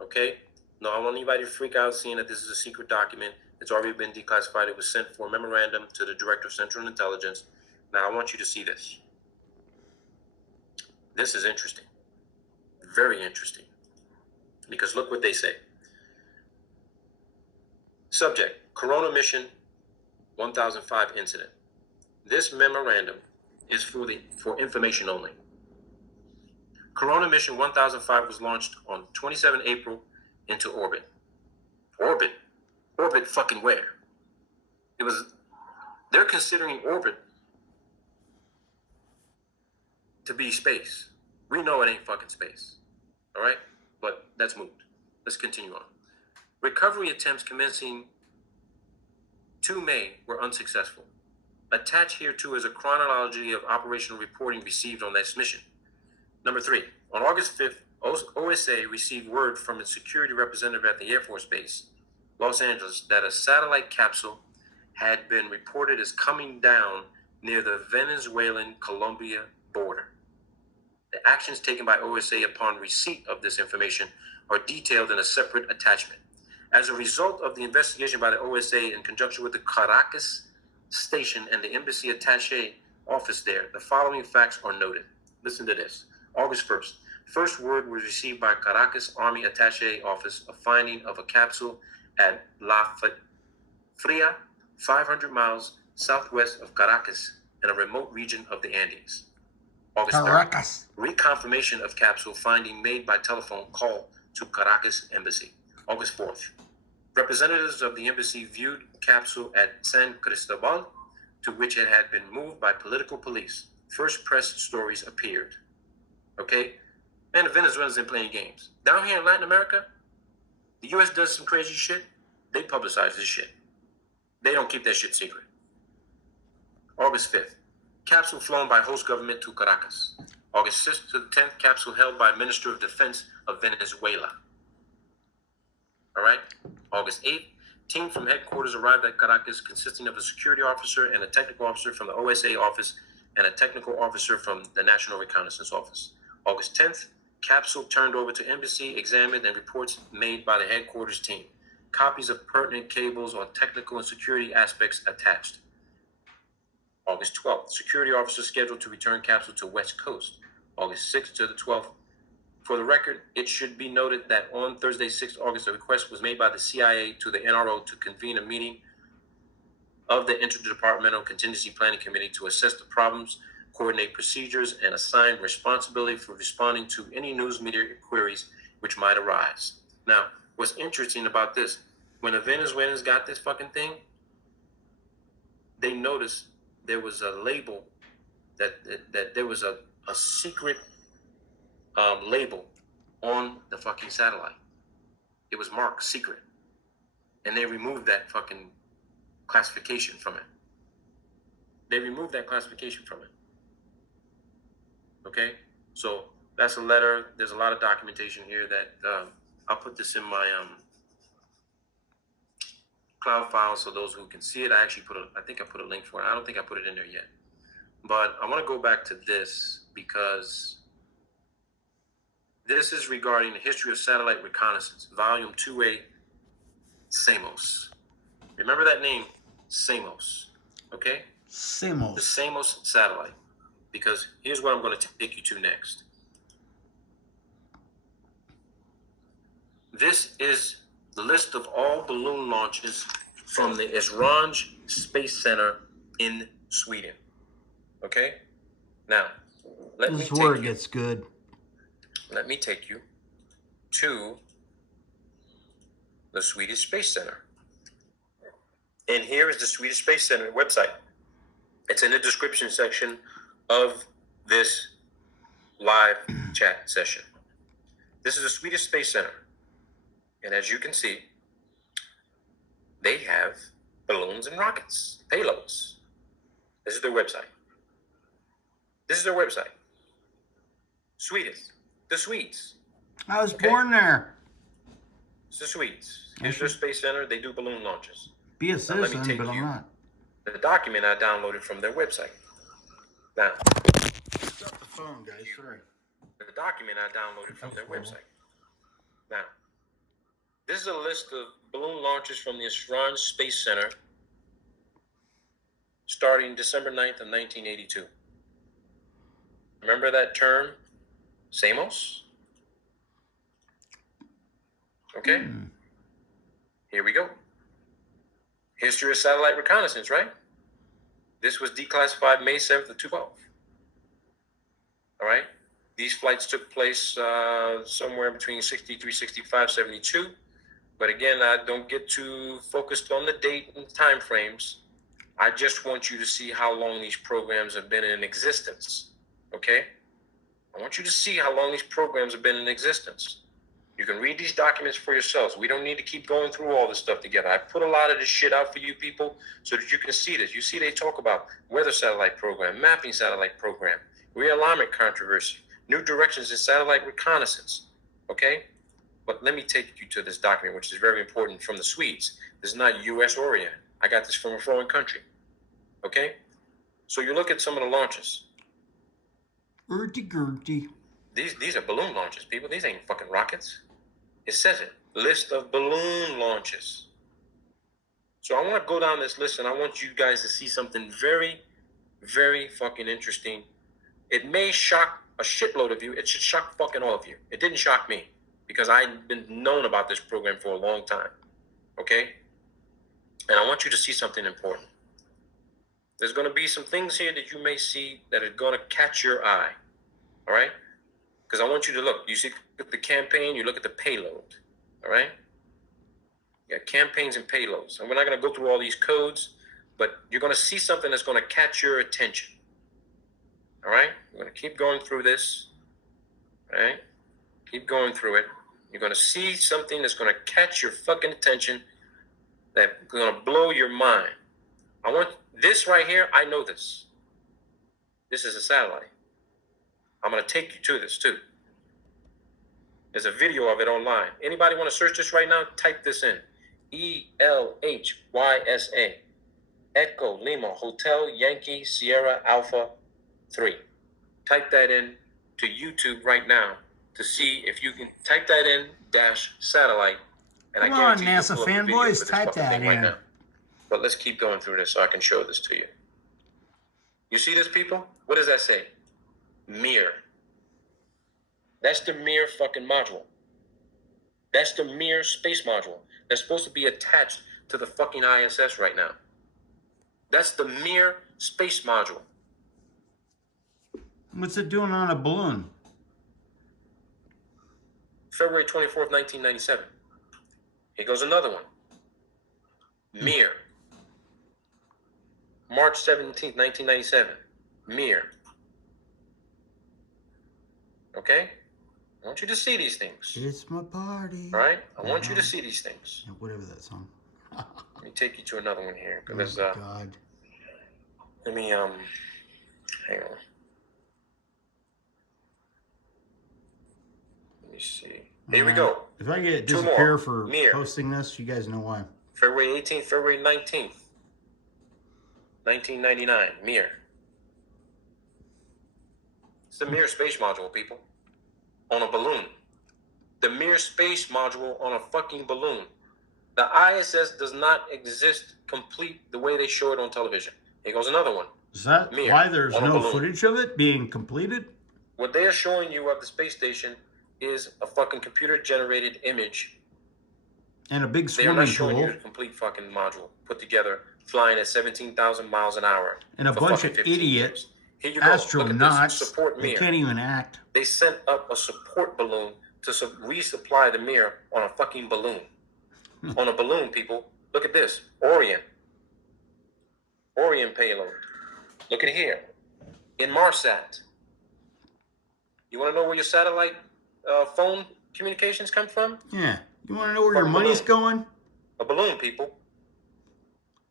Okay? No, I want anybody to freak out seeing that this is a secret document. It's already been declassified. It was sent for a memorandum to the Director of Central Intelligence. Now, I want you to see this. This is interesting. Very interesting. Because look what they say. Subject, Corona Mission 1005 incident. This memorandum is for information only. Corona Mission 1005 was launched on 27 April into orbit. Orbit? Orbit fucking where? They're considering orbit to be space. We know it ain't fucking space. All right? But that's moved. Let's continue on. Recovery attempts commencing 2 May were unsuccessful. Attached here too is a chronology of operational reporting received on this mission. Number 3, on August 5th, OSA received word from its security representative at the Air Force Base, Los Angeles, that a satellite capsule had been reported as coming down near the Venezuelan-Colombia border. The actions taken by OSA upon receipt of this information are detailed in a separate attachment. As a result of the investigation by the OSA in conjunction with the Caracas station and the embassy attaché office there, the following facts are noted. Listen to this. August 1st. First word was received by Caracas Army Attaché Office of finding of a capsule at La Fria, 500 miles southwest of Caracas in a remote region of the Andes. August 3rd. Reconfirmation of capsule finding made by telephone call to Caracas Embassy. August 4th. Representatives of the embassy viewed capsule at San Cristobal, to which it had been moved by political police. First press stories appeared. Okay? Man, the Venezuelans ain't playing games. Down here in Latin America, the U.S. does some crazy shit. They publicize this shit. They don't keep that shit secret. August 5th. Capsule flown by host government to Caracas. August 6th to the 10th, capsule held by Minister of Defense of Venezuela. All right? August 8th, team from headquarters arrived at Caracas consisting of a security officer and a technical officer from the OSA office and a technical officer from the National Reconnaissance Office. August 10th, Capsule turned over to embassy, examined, and reports made by the headquarters team. Copies of pertinent cables on technical and security aspects attached. August 12th, security officer scheduled to return capsule to West Coast. August 6th to the 12th. For the record, it should be noted that on Thursday, 6th August, a request was made by the CIA to the NRO to convene a meeting of the Interdepartmental Contingency Planning Committee to assess the problems, coordinate procedures, and assign responsibility for responding to any news media queries which might arise. Now, what's interesting about this, when the Venezuelans got this fucking thing, they noticed there was a label that there was a secret label on the fucking satellite. It was marked secret. And they removed that fucking classification from it. They removed that classification from it. Okay? So that's a letter. There's a lot of documentation here that I'll put this in my cloud file so those who can see it. I think I put a link for it. I don't think I put it in there yet. But I want to go back to this because this is regarding the history of satellite reconnaissance, volume 2A, SAMOS. Remember that name, SAMOS, okay? Samos. The SAMOS satellite, because here's what I'm going to take you to next. This is the list of all balloon launches from the Esrange Space Center in Sweden, okay? Now, This is where it gets good. Let me take you to the Swedish Space Center. And here is the Swedish Space Center website. It's in the description section of this live chat session. This is the Swedish Space Center. And as you can see, they have balloons and rockets, payloads. This is their website. This is their website. Swedish. The Swedes. I was born there. It's the Swedes. Here's their space center. They do balloon launches. Be a citizen, but I'm not. The document I downloaded from their website. Now, Stop the phone, guys. Sorry. The document I downloaded from their website. Now, this is a list of balloon launches from the Esrange Space Center starting December 9th of 1982. Remember that term? SAMOS? Okay. Here we go. History of satellite reconnaissance, right? This was declassified May 7th of 2012. All right. These flights took place somewhere between 63, 65, 72. But again, I don't get too focused on the date and time frames. I just want you to see how long these programs have been in existence. Okay? I want you to see how long these programs have been in existence. You can read these documents for yourselves. We don't need to keep going through all this stuff together. I put a lot of this shit out for you people so that you can see this. You see they talk about weather satellite program, mapping satellite program, realignment controversy, new directions in satellite reconnaissance. Okay? But let me take you to this document, which is very important, from the Swedes. This is not U.S. orient. I got this from a foreign country. Okay? So you look at some of the launches. Urty-gurty. These are balloon launches, people. These ain't fucking rockets. It says it. List of balloon launches. So I want to go down this list and I want you guys to see something very, very fucking interesting. It may shock a shitload of you. It should shock fucking all of you. It didn't shock me because I've been known about this program for a long time. Okay? And I want you to see something important. There's going to be some things here that you may see that are going to catch your eye. All right? Because I want you to look. You see the campaign, you look at the payload. All right? You got campaigns and payloads. And we're not going to go through all these codes, but you're going to see something that's going to catch your attention. All right? We're going to keep going through this. All right? Keep going through it. You're going to see something that's going to catch your fucking attention, that's going to blow your mind. I want this right here. I know this. This is a satellite. I'm going to take you to this too. There's a video of it online. Anybody want to search this right now? Type this in. ELHYSA. Echo Lima Hotel Yankee Sierra Alpha 3. Type that in to YouTube right now to see if you can type that in -satellite, and Come I on, guarantee you NASA pull up the video fanboys, for this type fucking that thing right in. now. But let's keep going through this so I can show this to you. You see this, people? What does that say? Mir. That's the Mir fucking module. That's the Mir space module that's supposed to be attached to the fucking ISS right now. That's the Mir space module. What's it doing on a balloon? February 24th, 1997. Here goes another one. Mir. March 17th, 1997. Mir. Okay? I want you to see these things. It's my party. All right? I want you to see these things. Yeah, whatever that song. Let me take you to another one here. Oh, Because, God. let me, hang on. Let me see. Here we go. If I get Two disappear more. for Mir. posting this, you guys know why. February 18th, February 19th, 1999. Mir. It's the Mir space module, people. On a balloon. The Mir space module on a fucking balloon. The ISS does not exist complete the way they show it on television. Here goes another one. Is that Mir, why there's on a no balloon. footage of it being completed? What they are showing you of the space station is a fucking computer-generated image. And a big They are not swimming showing pool. you the complete fucking module put together, flying at 17,000 miles an hour. And a for bunch fucking of 15 idiot years. Here you go. Look at astronauts. this. Support They Mir. can't even act. They sent up a support balloon to resupply the Mir on a fucking balloon. On a balloon, people. Look at this. Orion payload. Look at here. Inmarsat. You want to know where your satellite phone communications come from? Yeah. You want to know where your Fucking money's balloon. going? A balloon, people.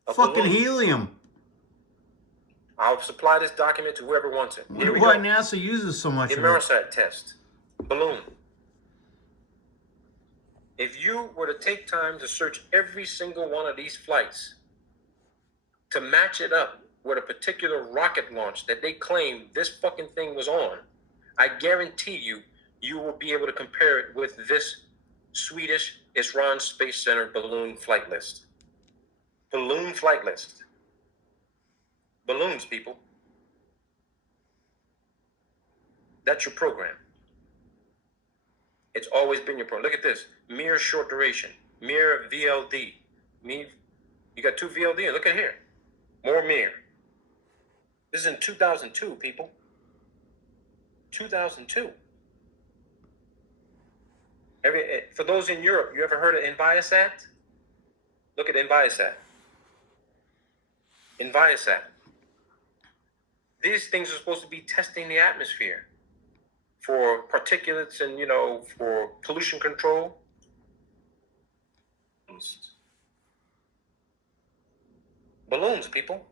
A Fucking balloon. helium. I'll supply this document to whoever wants it. Here Wonder we why go. NASA uses so much of it. Inmarsat test. Balloon. If you were to take time to search every single one of these flights to match it up with a particular rocket launch that they claim this fucking thing was on, I guarantee you, you will be able to compare it with this Swedish Isran Space Center balloon flight list. Balloon flight list. Balloons, people. That's your program. It's always been your program. Look at this. Mir short duration. Mir VLD. Mir, you got two VLD. Look at here. More Mir. This is in 2002, people. 2002. For those in Europe, you ever heard of Enviasat? Look at Enviasat. Enviasat. These things are supposed to be testing the atmosphere for particulates and, for pollution control. Balloons, people.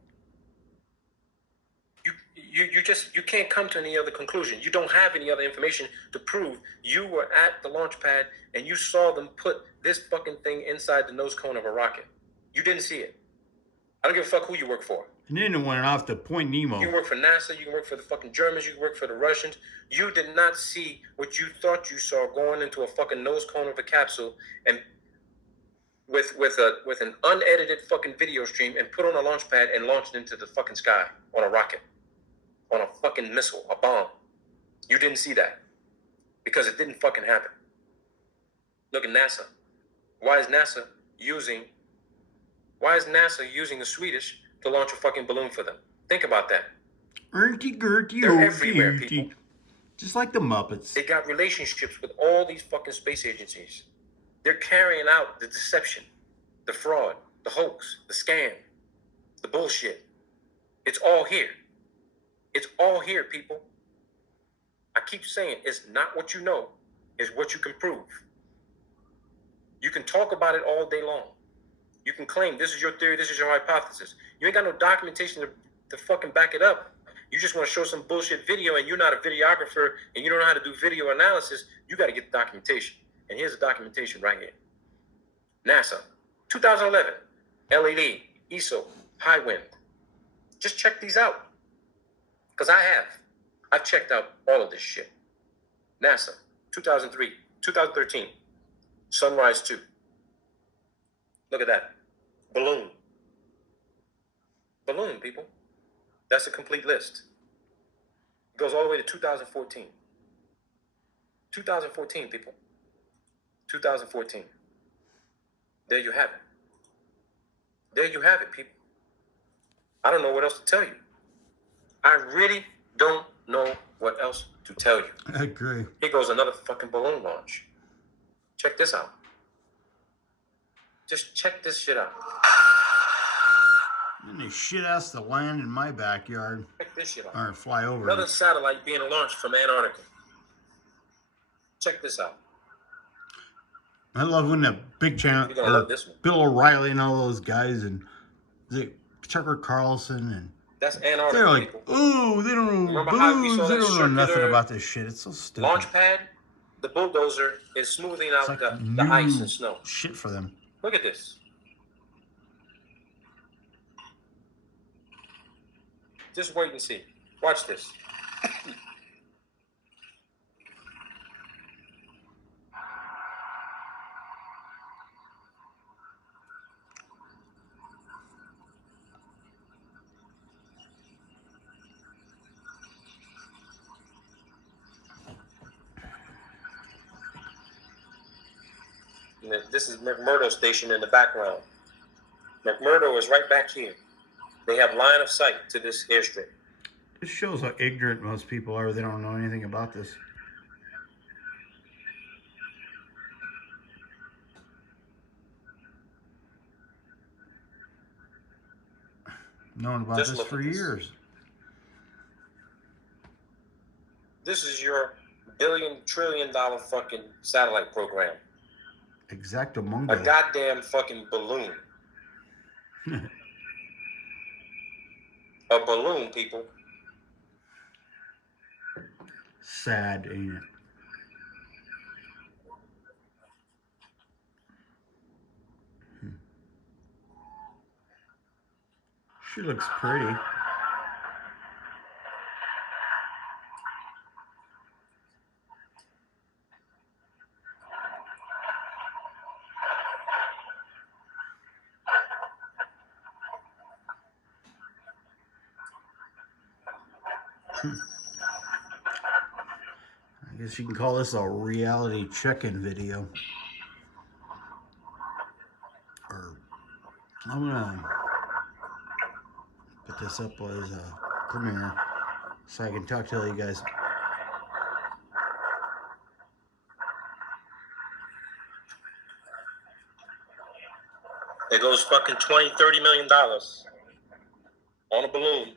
You can't come to any other conclusion. You don't have any other information to prove you were at the launch pad and you saw them put this fucking thing inside the nose cone of a rocket. You didn't see it. I don't give a fuck who you work for. And then it went off to Point Nemo. You can work for NASA, you can work for the fucking Germans, you can work for the Russians. You did not see what you thought you saw going into a fucking nose cone of a capsule and with an unedited fucking video stream and put on a launch pad and launched into the fucking sky on a rocket. On a fucking missile, a bomb. You didn't see that. Because it didn't fucking happen. Look at NASA. Why is NASA using the Swedish to launch a fucking balloon for them? Think about that. Gertie, They're everywhere, people. Just like the Muppets. They got relationships with all these fucking space agencies. They're carrying out the deception, the fraud, the hoax, the scam, the bullshit. It's all here. It's all here, people. I keep saying it's not what you know, it's what you can prove. You can talk about it all day long. You can claim this is your theory, this is your hypothesis. You ain't got no documentation to fucking back it up. You just want to show some bullshit video and you're not a videographer and you don't know how to do video analysis. You got to get the documentation. And here's the documentation right here. NASA, 2011, LED, ESO, high wind. Just check these out. Because I've checked out all of this shit. NASA, 2003, 2013. Sunrise 2. Look at that. Balloon. Balloon, people. That's a complete list. It goes all the way to 2014. 2014, people. 2014. There you have it. There you have it, people. I don't know what else to tell you. I really don't know what else to tell you. I agree. Here goes another fucking balloon launch. Check this out. Just check this shit out. And they shit ass to land in my backyard. Check this shit out. Or fly over. Another satellite being launched from Antarctica. Check this out. I love when the big channel, You're gonna love this one. Bill O'Reilly and all those guys, and Tucker Carlson, and that's Antarctica. they're like, people. oh, they don't know booze, they don't know nothing about this shit. It's so stupid. Launch pad, the bulldozer is smoothing out like the ice and snow. Shit for them. Look at this. Just wait and see. Watch this. This is McMurdo Station in the background. McMurdo is right back here. They have line of sight to this airstrip. This shows how ignorant most people are. They don't know anything about this. Known about Just this look for at this. years. This is your $1 trillion fucking satellite program. Exactamundo. A goddamn fucking balloon. A balloon, people. Sad, ain't it? She looks pretty. I guess you can call this a reality check-in video. Or I'm gonna put this up as a premiere so I can talk to all you guys. There goes fucking $20-30 million on a balloon.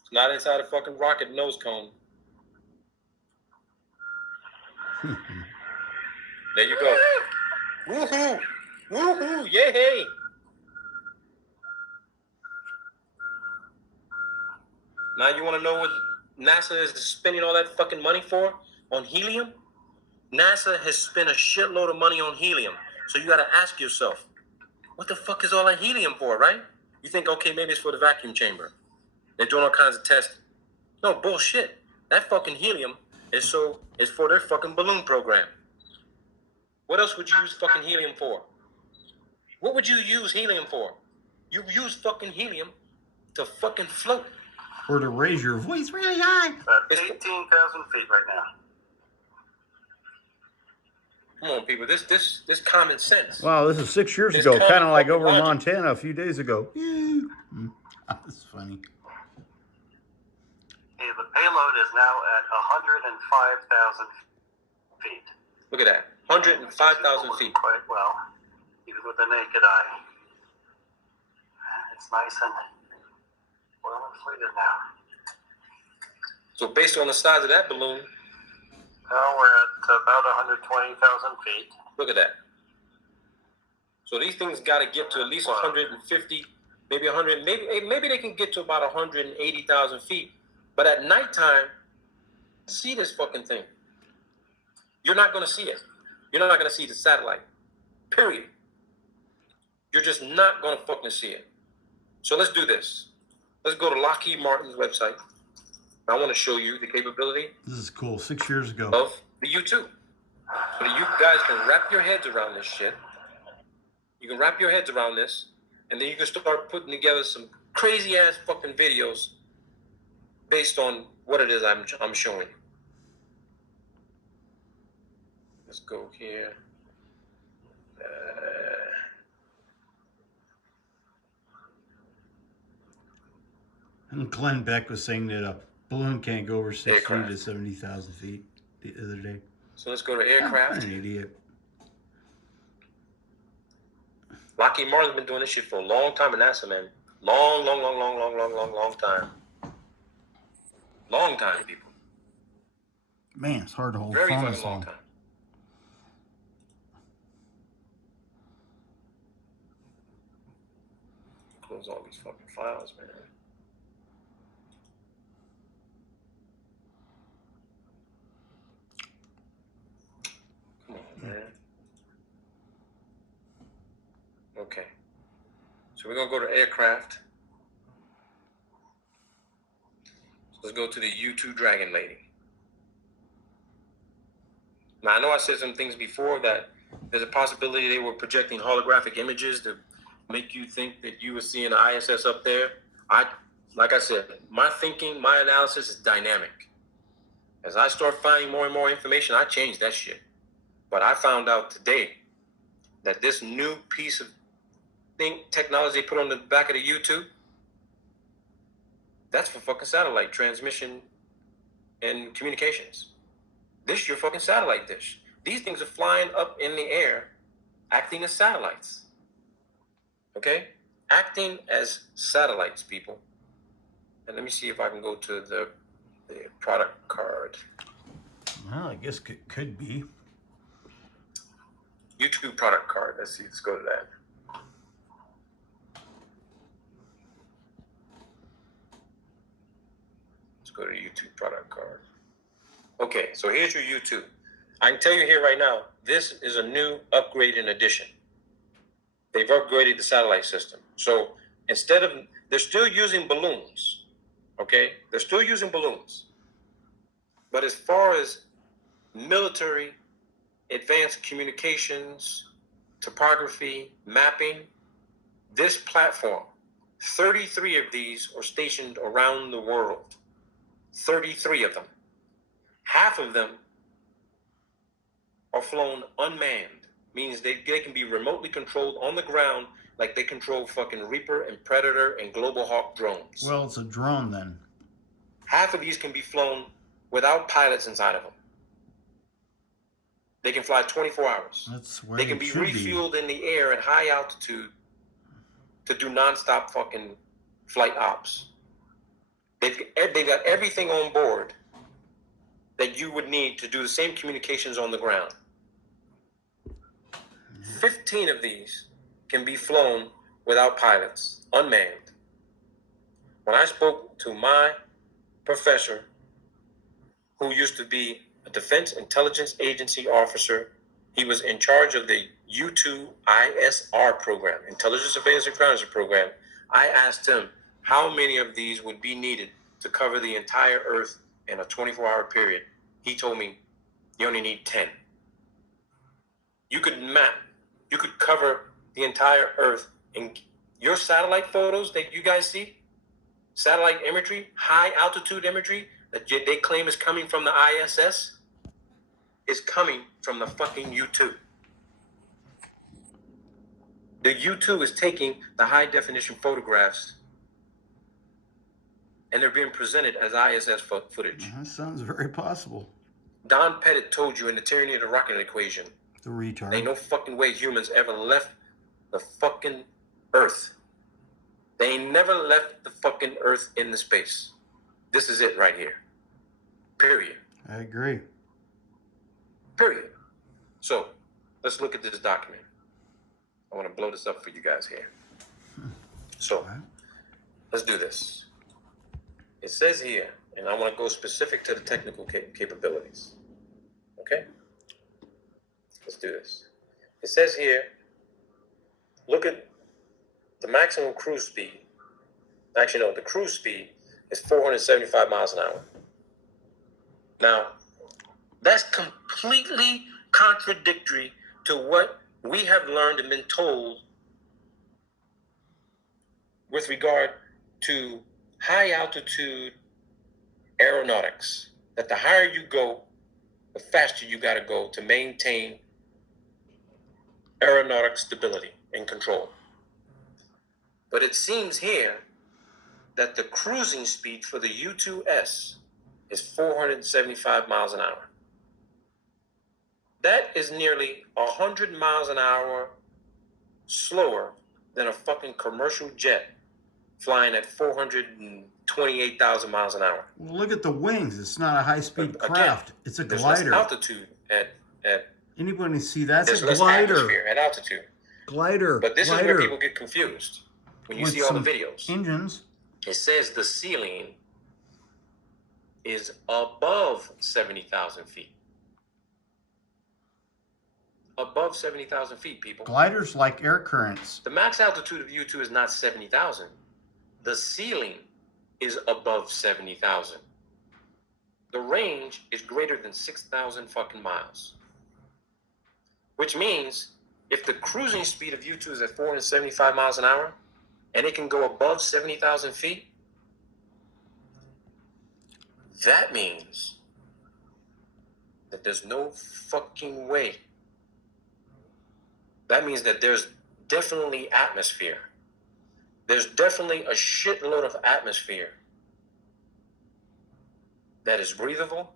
It's not inside a fucking rocket nose cone. There you go. Woohoo! Woohoo! Yay! Now you want to know what NASA is spending all that fucking money for? On helium? NASA has spent a shitload of money on helium. So you got to ask yourself, what the fuck is all that helium for, right? You think, okay, maybe it's for the vacuum chamber. They're doing all kinds of testing. No, bullshit. That fucking helium is for their fucking balloon program. What else would you use fucking helium for? What would you use helium for? You use fucking helium to fucking float. Or to raise your voice really high. About 18,000 feet right now. Come on, people. This common sense. Wow, this is 6 years It's ago, common kind of like fucking over in logic. Montana a few days ago. That's funny. Okay, the payload is now at 105,000 feet. Look at that. 105,000 feet. Quite well, even with the naked eye. It's nice and well inflated now. So based on the size of that balloon, Now we're at about 120,000 feet. look at that. So these things got to get to at least 150, maybe 100, maybe they can get to about 180,000 feet. But at nighttime, see this fucking thing. You're not going to see it. You're not going to see the satellite. Period. You're just not going to fucking see it. So let's do this. Let's go to Lockheed Martin's website. I want to show you the capability This is cool. 6 years ago. of The U2. So that you guys can wrap your heads around this shit. You can wrap your heads around this, and then you can start putting together some crazy ass fucking videos based on what it is I'm showing you. Let's go here. And Glenn Beck was saying that a balloon can't go over 60 Aircraft. to 70,000 feet the other day. So let's go to I'm aircraft. an idiot. Lockheed Martin's been doing this shit for a long time in NASA, man. Long time. Long time, people. Man, it's hard to hold Very phone fucking this long long. time. Close all these fucking files, man. Come on, man. Okay. So we're gonna go to aircraft. So let's go to the U2 Dragon Lady. Now I know I said some things before that there's a possibility they were projecting holographic images to make you think that you were seeing the ISS up there. Like I said, my thinking, my analysis is dynamic. As I start finding more and more information, I change that shit. But I found out today that this new piece of technology they put on the back of the U2, that's for fucking satellite transmission and communications. This is your fucking satellite dish. These things are flying up in the air, acting as satellites. Okay? Acting as satellites, people. And let me see if I can go to the product card. Well, I guess it could be. YouTube product card. Let's see. Let's go to that. Let's go to YouTube product card. Okay, so here's your U2. I can tell you here right now, this is a new upgraded edition. They've upgraded the satellite system. So instead of, they're still using balloons, okay? They're still using balloons. But as far as military, advanced communications, topography, mapping, this platform, 33 of these are stationed around the world. 33 of them. Half of them are flown unmanned, means they can be remotely controlled on the ground like they control fucking Reaper and Predator and Global Hawk drones. Well, it's a drone then. Half of these can be flown without pilots inside of them. They can fly 24 hours. That's where they can be refueled in the air at high altitude to do nonstop fucking flight ops. They've got everything on board that you would need to do the same communications on the ground. 15 of these can be flown without pilots, unmanned. When I spoke to my professor, who used to be a Defense Intelligence Agency officer, he was in charge of the U2 ISR program, Intelligence Surveillance and Reconnaissance program. I asked him how many of these would be needed to cover the entire Earth in a 24-hour period. He told me you only need 10. You could cover the entire Earth. And your satellite photos that you guys see, satellite imagery, high altitude imagery that they claim is coming from the ISS, is coming from the fucking U2. The U2 is taking the high definition photographs and they're being presented as ISS footage. That sounds very possible. Don Pettit told you in the tyranny of the rocket equation, The retard. ain't no fucking way humans ever left the fucking Earth. They ain't never left the fucking Earth in the space. This is it right here. Period. I agree. Period. So, let's look at this document. I want to blow this up for you guys here. So, let's do this. It says here, and I want to go specific to the technical capabilities. Okay? Let's do this. It says here, look at the maximum cruise speed. Actually, no, the cruise speed is 475 miles an hour. Now, That's completely contradictory to what we have learned and been told with regard to high altitude aeronautics. That the higher you go, the faster you got to go to maintain aeronautic stability and control. But it seems here that the cruising speed for the U-2S is 475 miles an hour. That is nearly 100 miles an hour slower than a fucking commercial jet flying at 428,000 miles an hour. Well, look at the wings. It's not a high-speed Again, craft. It's a there's glider. less altitude at Anybody see that's there's a less glider? atmosphere at altitude. Glider. But this glider. is where people get confused when you With see all the some videos. Engines. It says the ceiling is above 70,000 feet. Above 70,000 feet, people. Gliders like air currents. The max altitude of U2 is not 70,000. The ceiling is above 70,000. The range is greater than 6,000 fucking miles. Which means if the cruising speed of U2 is at 475 miles an hour and it can go above 70,000 feet, that means that there's no fucking way. That means that there's definitely atmosphere. There's definitely a shitload of atmosphere that is breathable.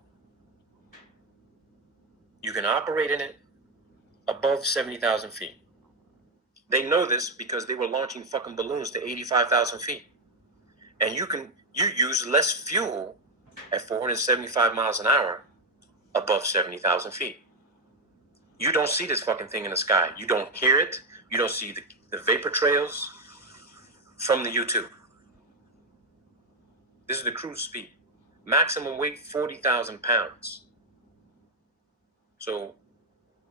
You can operate in it above 70,000 feet. They know this because they were launching fucking balloons to 85,000 feet. And you use less fuel at 475 miles an hour above 70,000 feet. You don't see this fucking thing in the sky. You don't hear it. You don't see the vapor trails from the U2. This is the cruise speed. Maximum weight, 40,000 pounds. So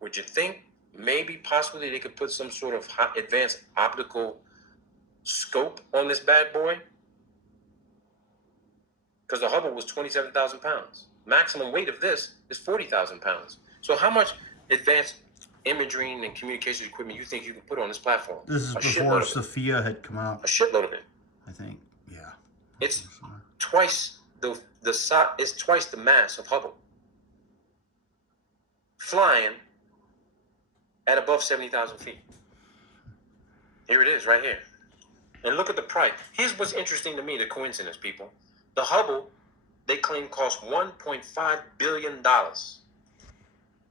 would you think maybe possibly they could put some sort of advanced optical scope on this bad boy? Because the Hubble was 27,000 pounds. Maximum weight of this is 40,000 pounds. So how much advanced imaging and communications equipment you think you can put on this platform? This is before Sophia had come out. A shitload of it. I think. Yeah. It's twice the size. It's twice the mass of Hubble. Flying at above 70,000 feet. Here it is, right here. And look at the price. Here's what's interesting to me: the coincidence, people. The Hubble, they claim, cost $1.5 billion. The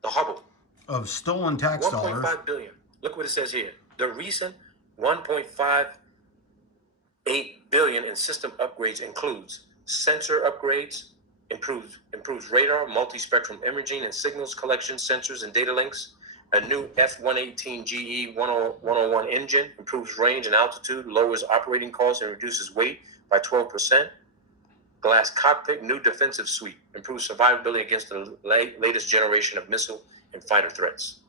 Hubble. Of stolen tax dollars. $1.5 billion. Look what it says here. The recent $1.58 billion in system upgrades includes sensor upgrades, improves radar, multi-spectrum imaging and signals collection, sensors and data links, a new F-118 GE 101 engine, improves range and altitude, lowers operating costs and reduces weight by 12%. Glass cockpit, new defensive suite, improves survivability against the latest generation of missile and fighter threats.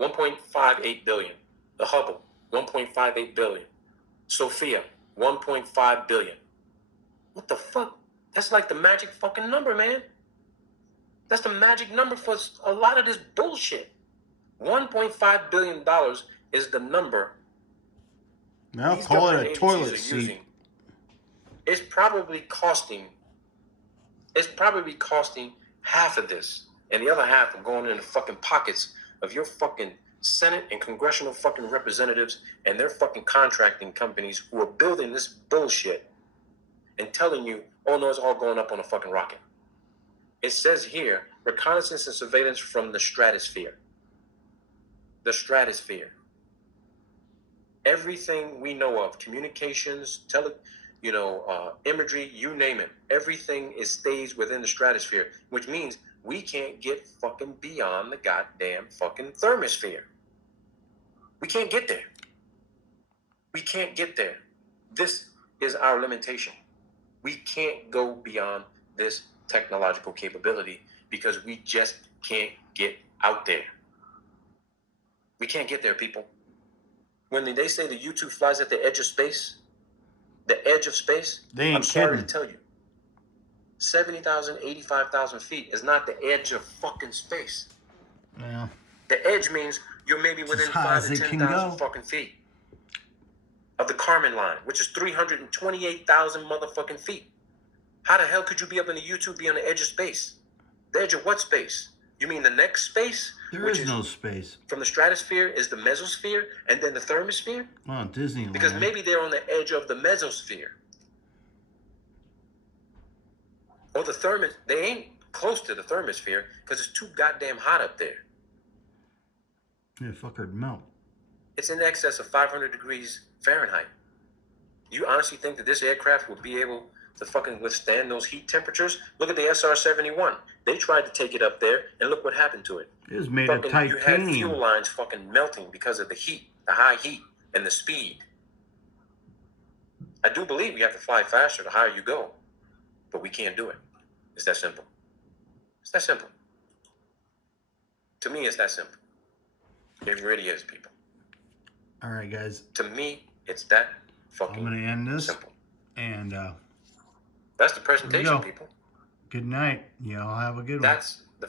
$1.58 billion. The Hubble, $1.58 billion. Sophia, $1.5 billion. What the fuck? That's like the magic fucking number, man. That's the magic number for a lot of this bullshit. $1.5 billion is the number. Now call it a toilet seat. Using. It's probably costing half of this, and the other half are going in the fucking pockets of your fucking Senate and congressional fucking representatives and their fucking contracting companies who are building this bullshit and telling you, oh no, it's all going up on a fucking rocket. It says here, reconnaissance and surveillance from the stratosphere. The stratosphere. Everything we know of, communications, imagery, you name it. Everything stays within the stratosphere, which means we can't get fucking beyond the goddamn fucking thermosphere. We can't get there. We can't get there. This is our limitation. We can't go beyond this technological capability because we just can't get out there. We can't get there, people. When they say the U2 flies at the edge of space, I'm sorry to tell you, 70,000, 85,000 feet is not the edge of fucking space. Yeah. The edge means you're maybe It's within as high 5 as to it can 10,000 go. fucking feet of the Kármán line, which is 328,000 motherfucking feet. How the hell could you be up in the YouTube, be on the edge of space? The edge of what space? You mean the next space? There which is no space. From the stratosphere is the mesosphere and then the thermosphere? Oh, Disneyland. Because maybe they're on the edge of the mesosphere. Or the thermos, they ain't close to the thermosphere because it's too goddamn hot up there. Yeah, fucker, it'd melt. It's in excess of 500 degrees Fahrenheit. You honestly think that this aircraft would be able to fucking withstand those heat temperatures? Look at the SR-71. They tried to take it up there, and look what happened to it. It was made of You had fuel titanium. lines fucking melting because of the heat, the high heat, and the speed. I do believe we have to fly faster the higher you go, but we can't do it. It's that simple. It's that simple. To me, it's that simple. It really is, people. All right, guys. To me, it's that fucking I'm gonna end this, simple. and That's the presentation, go. people. Good night. Y'all have a good one. That's the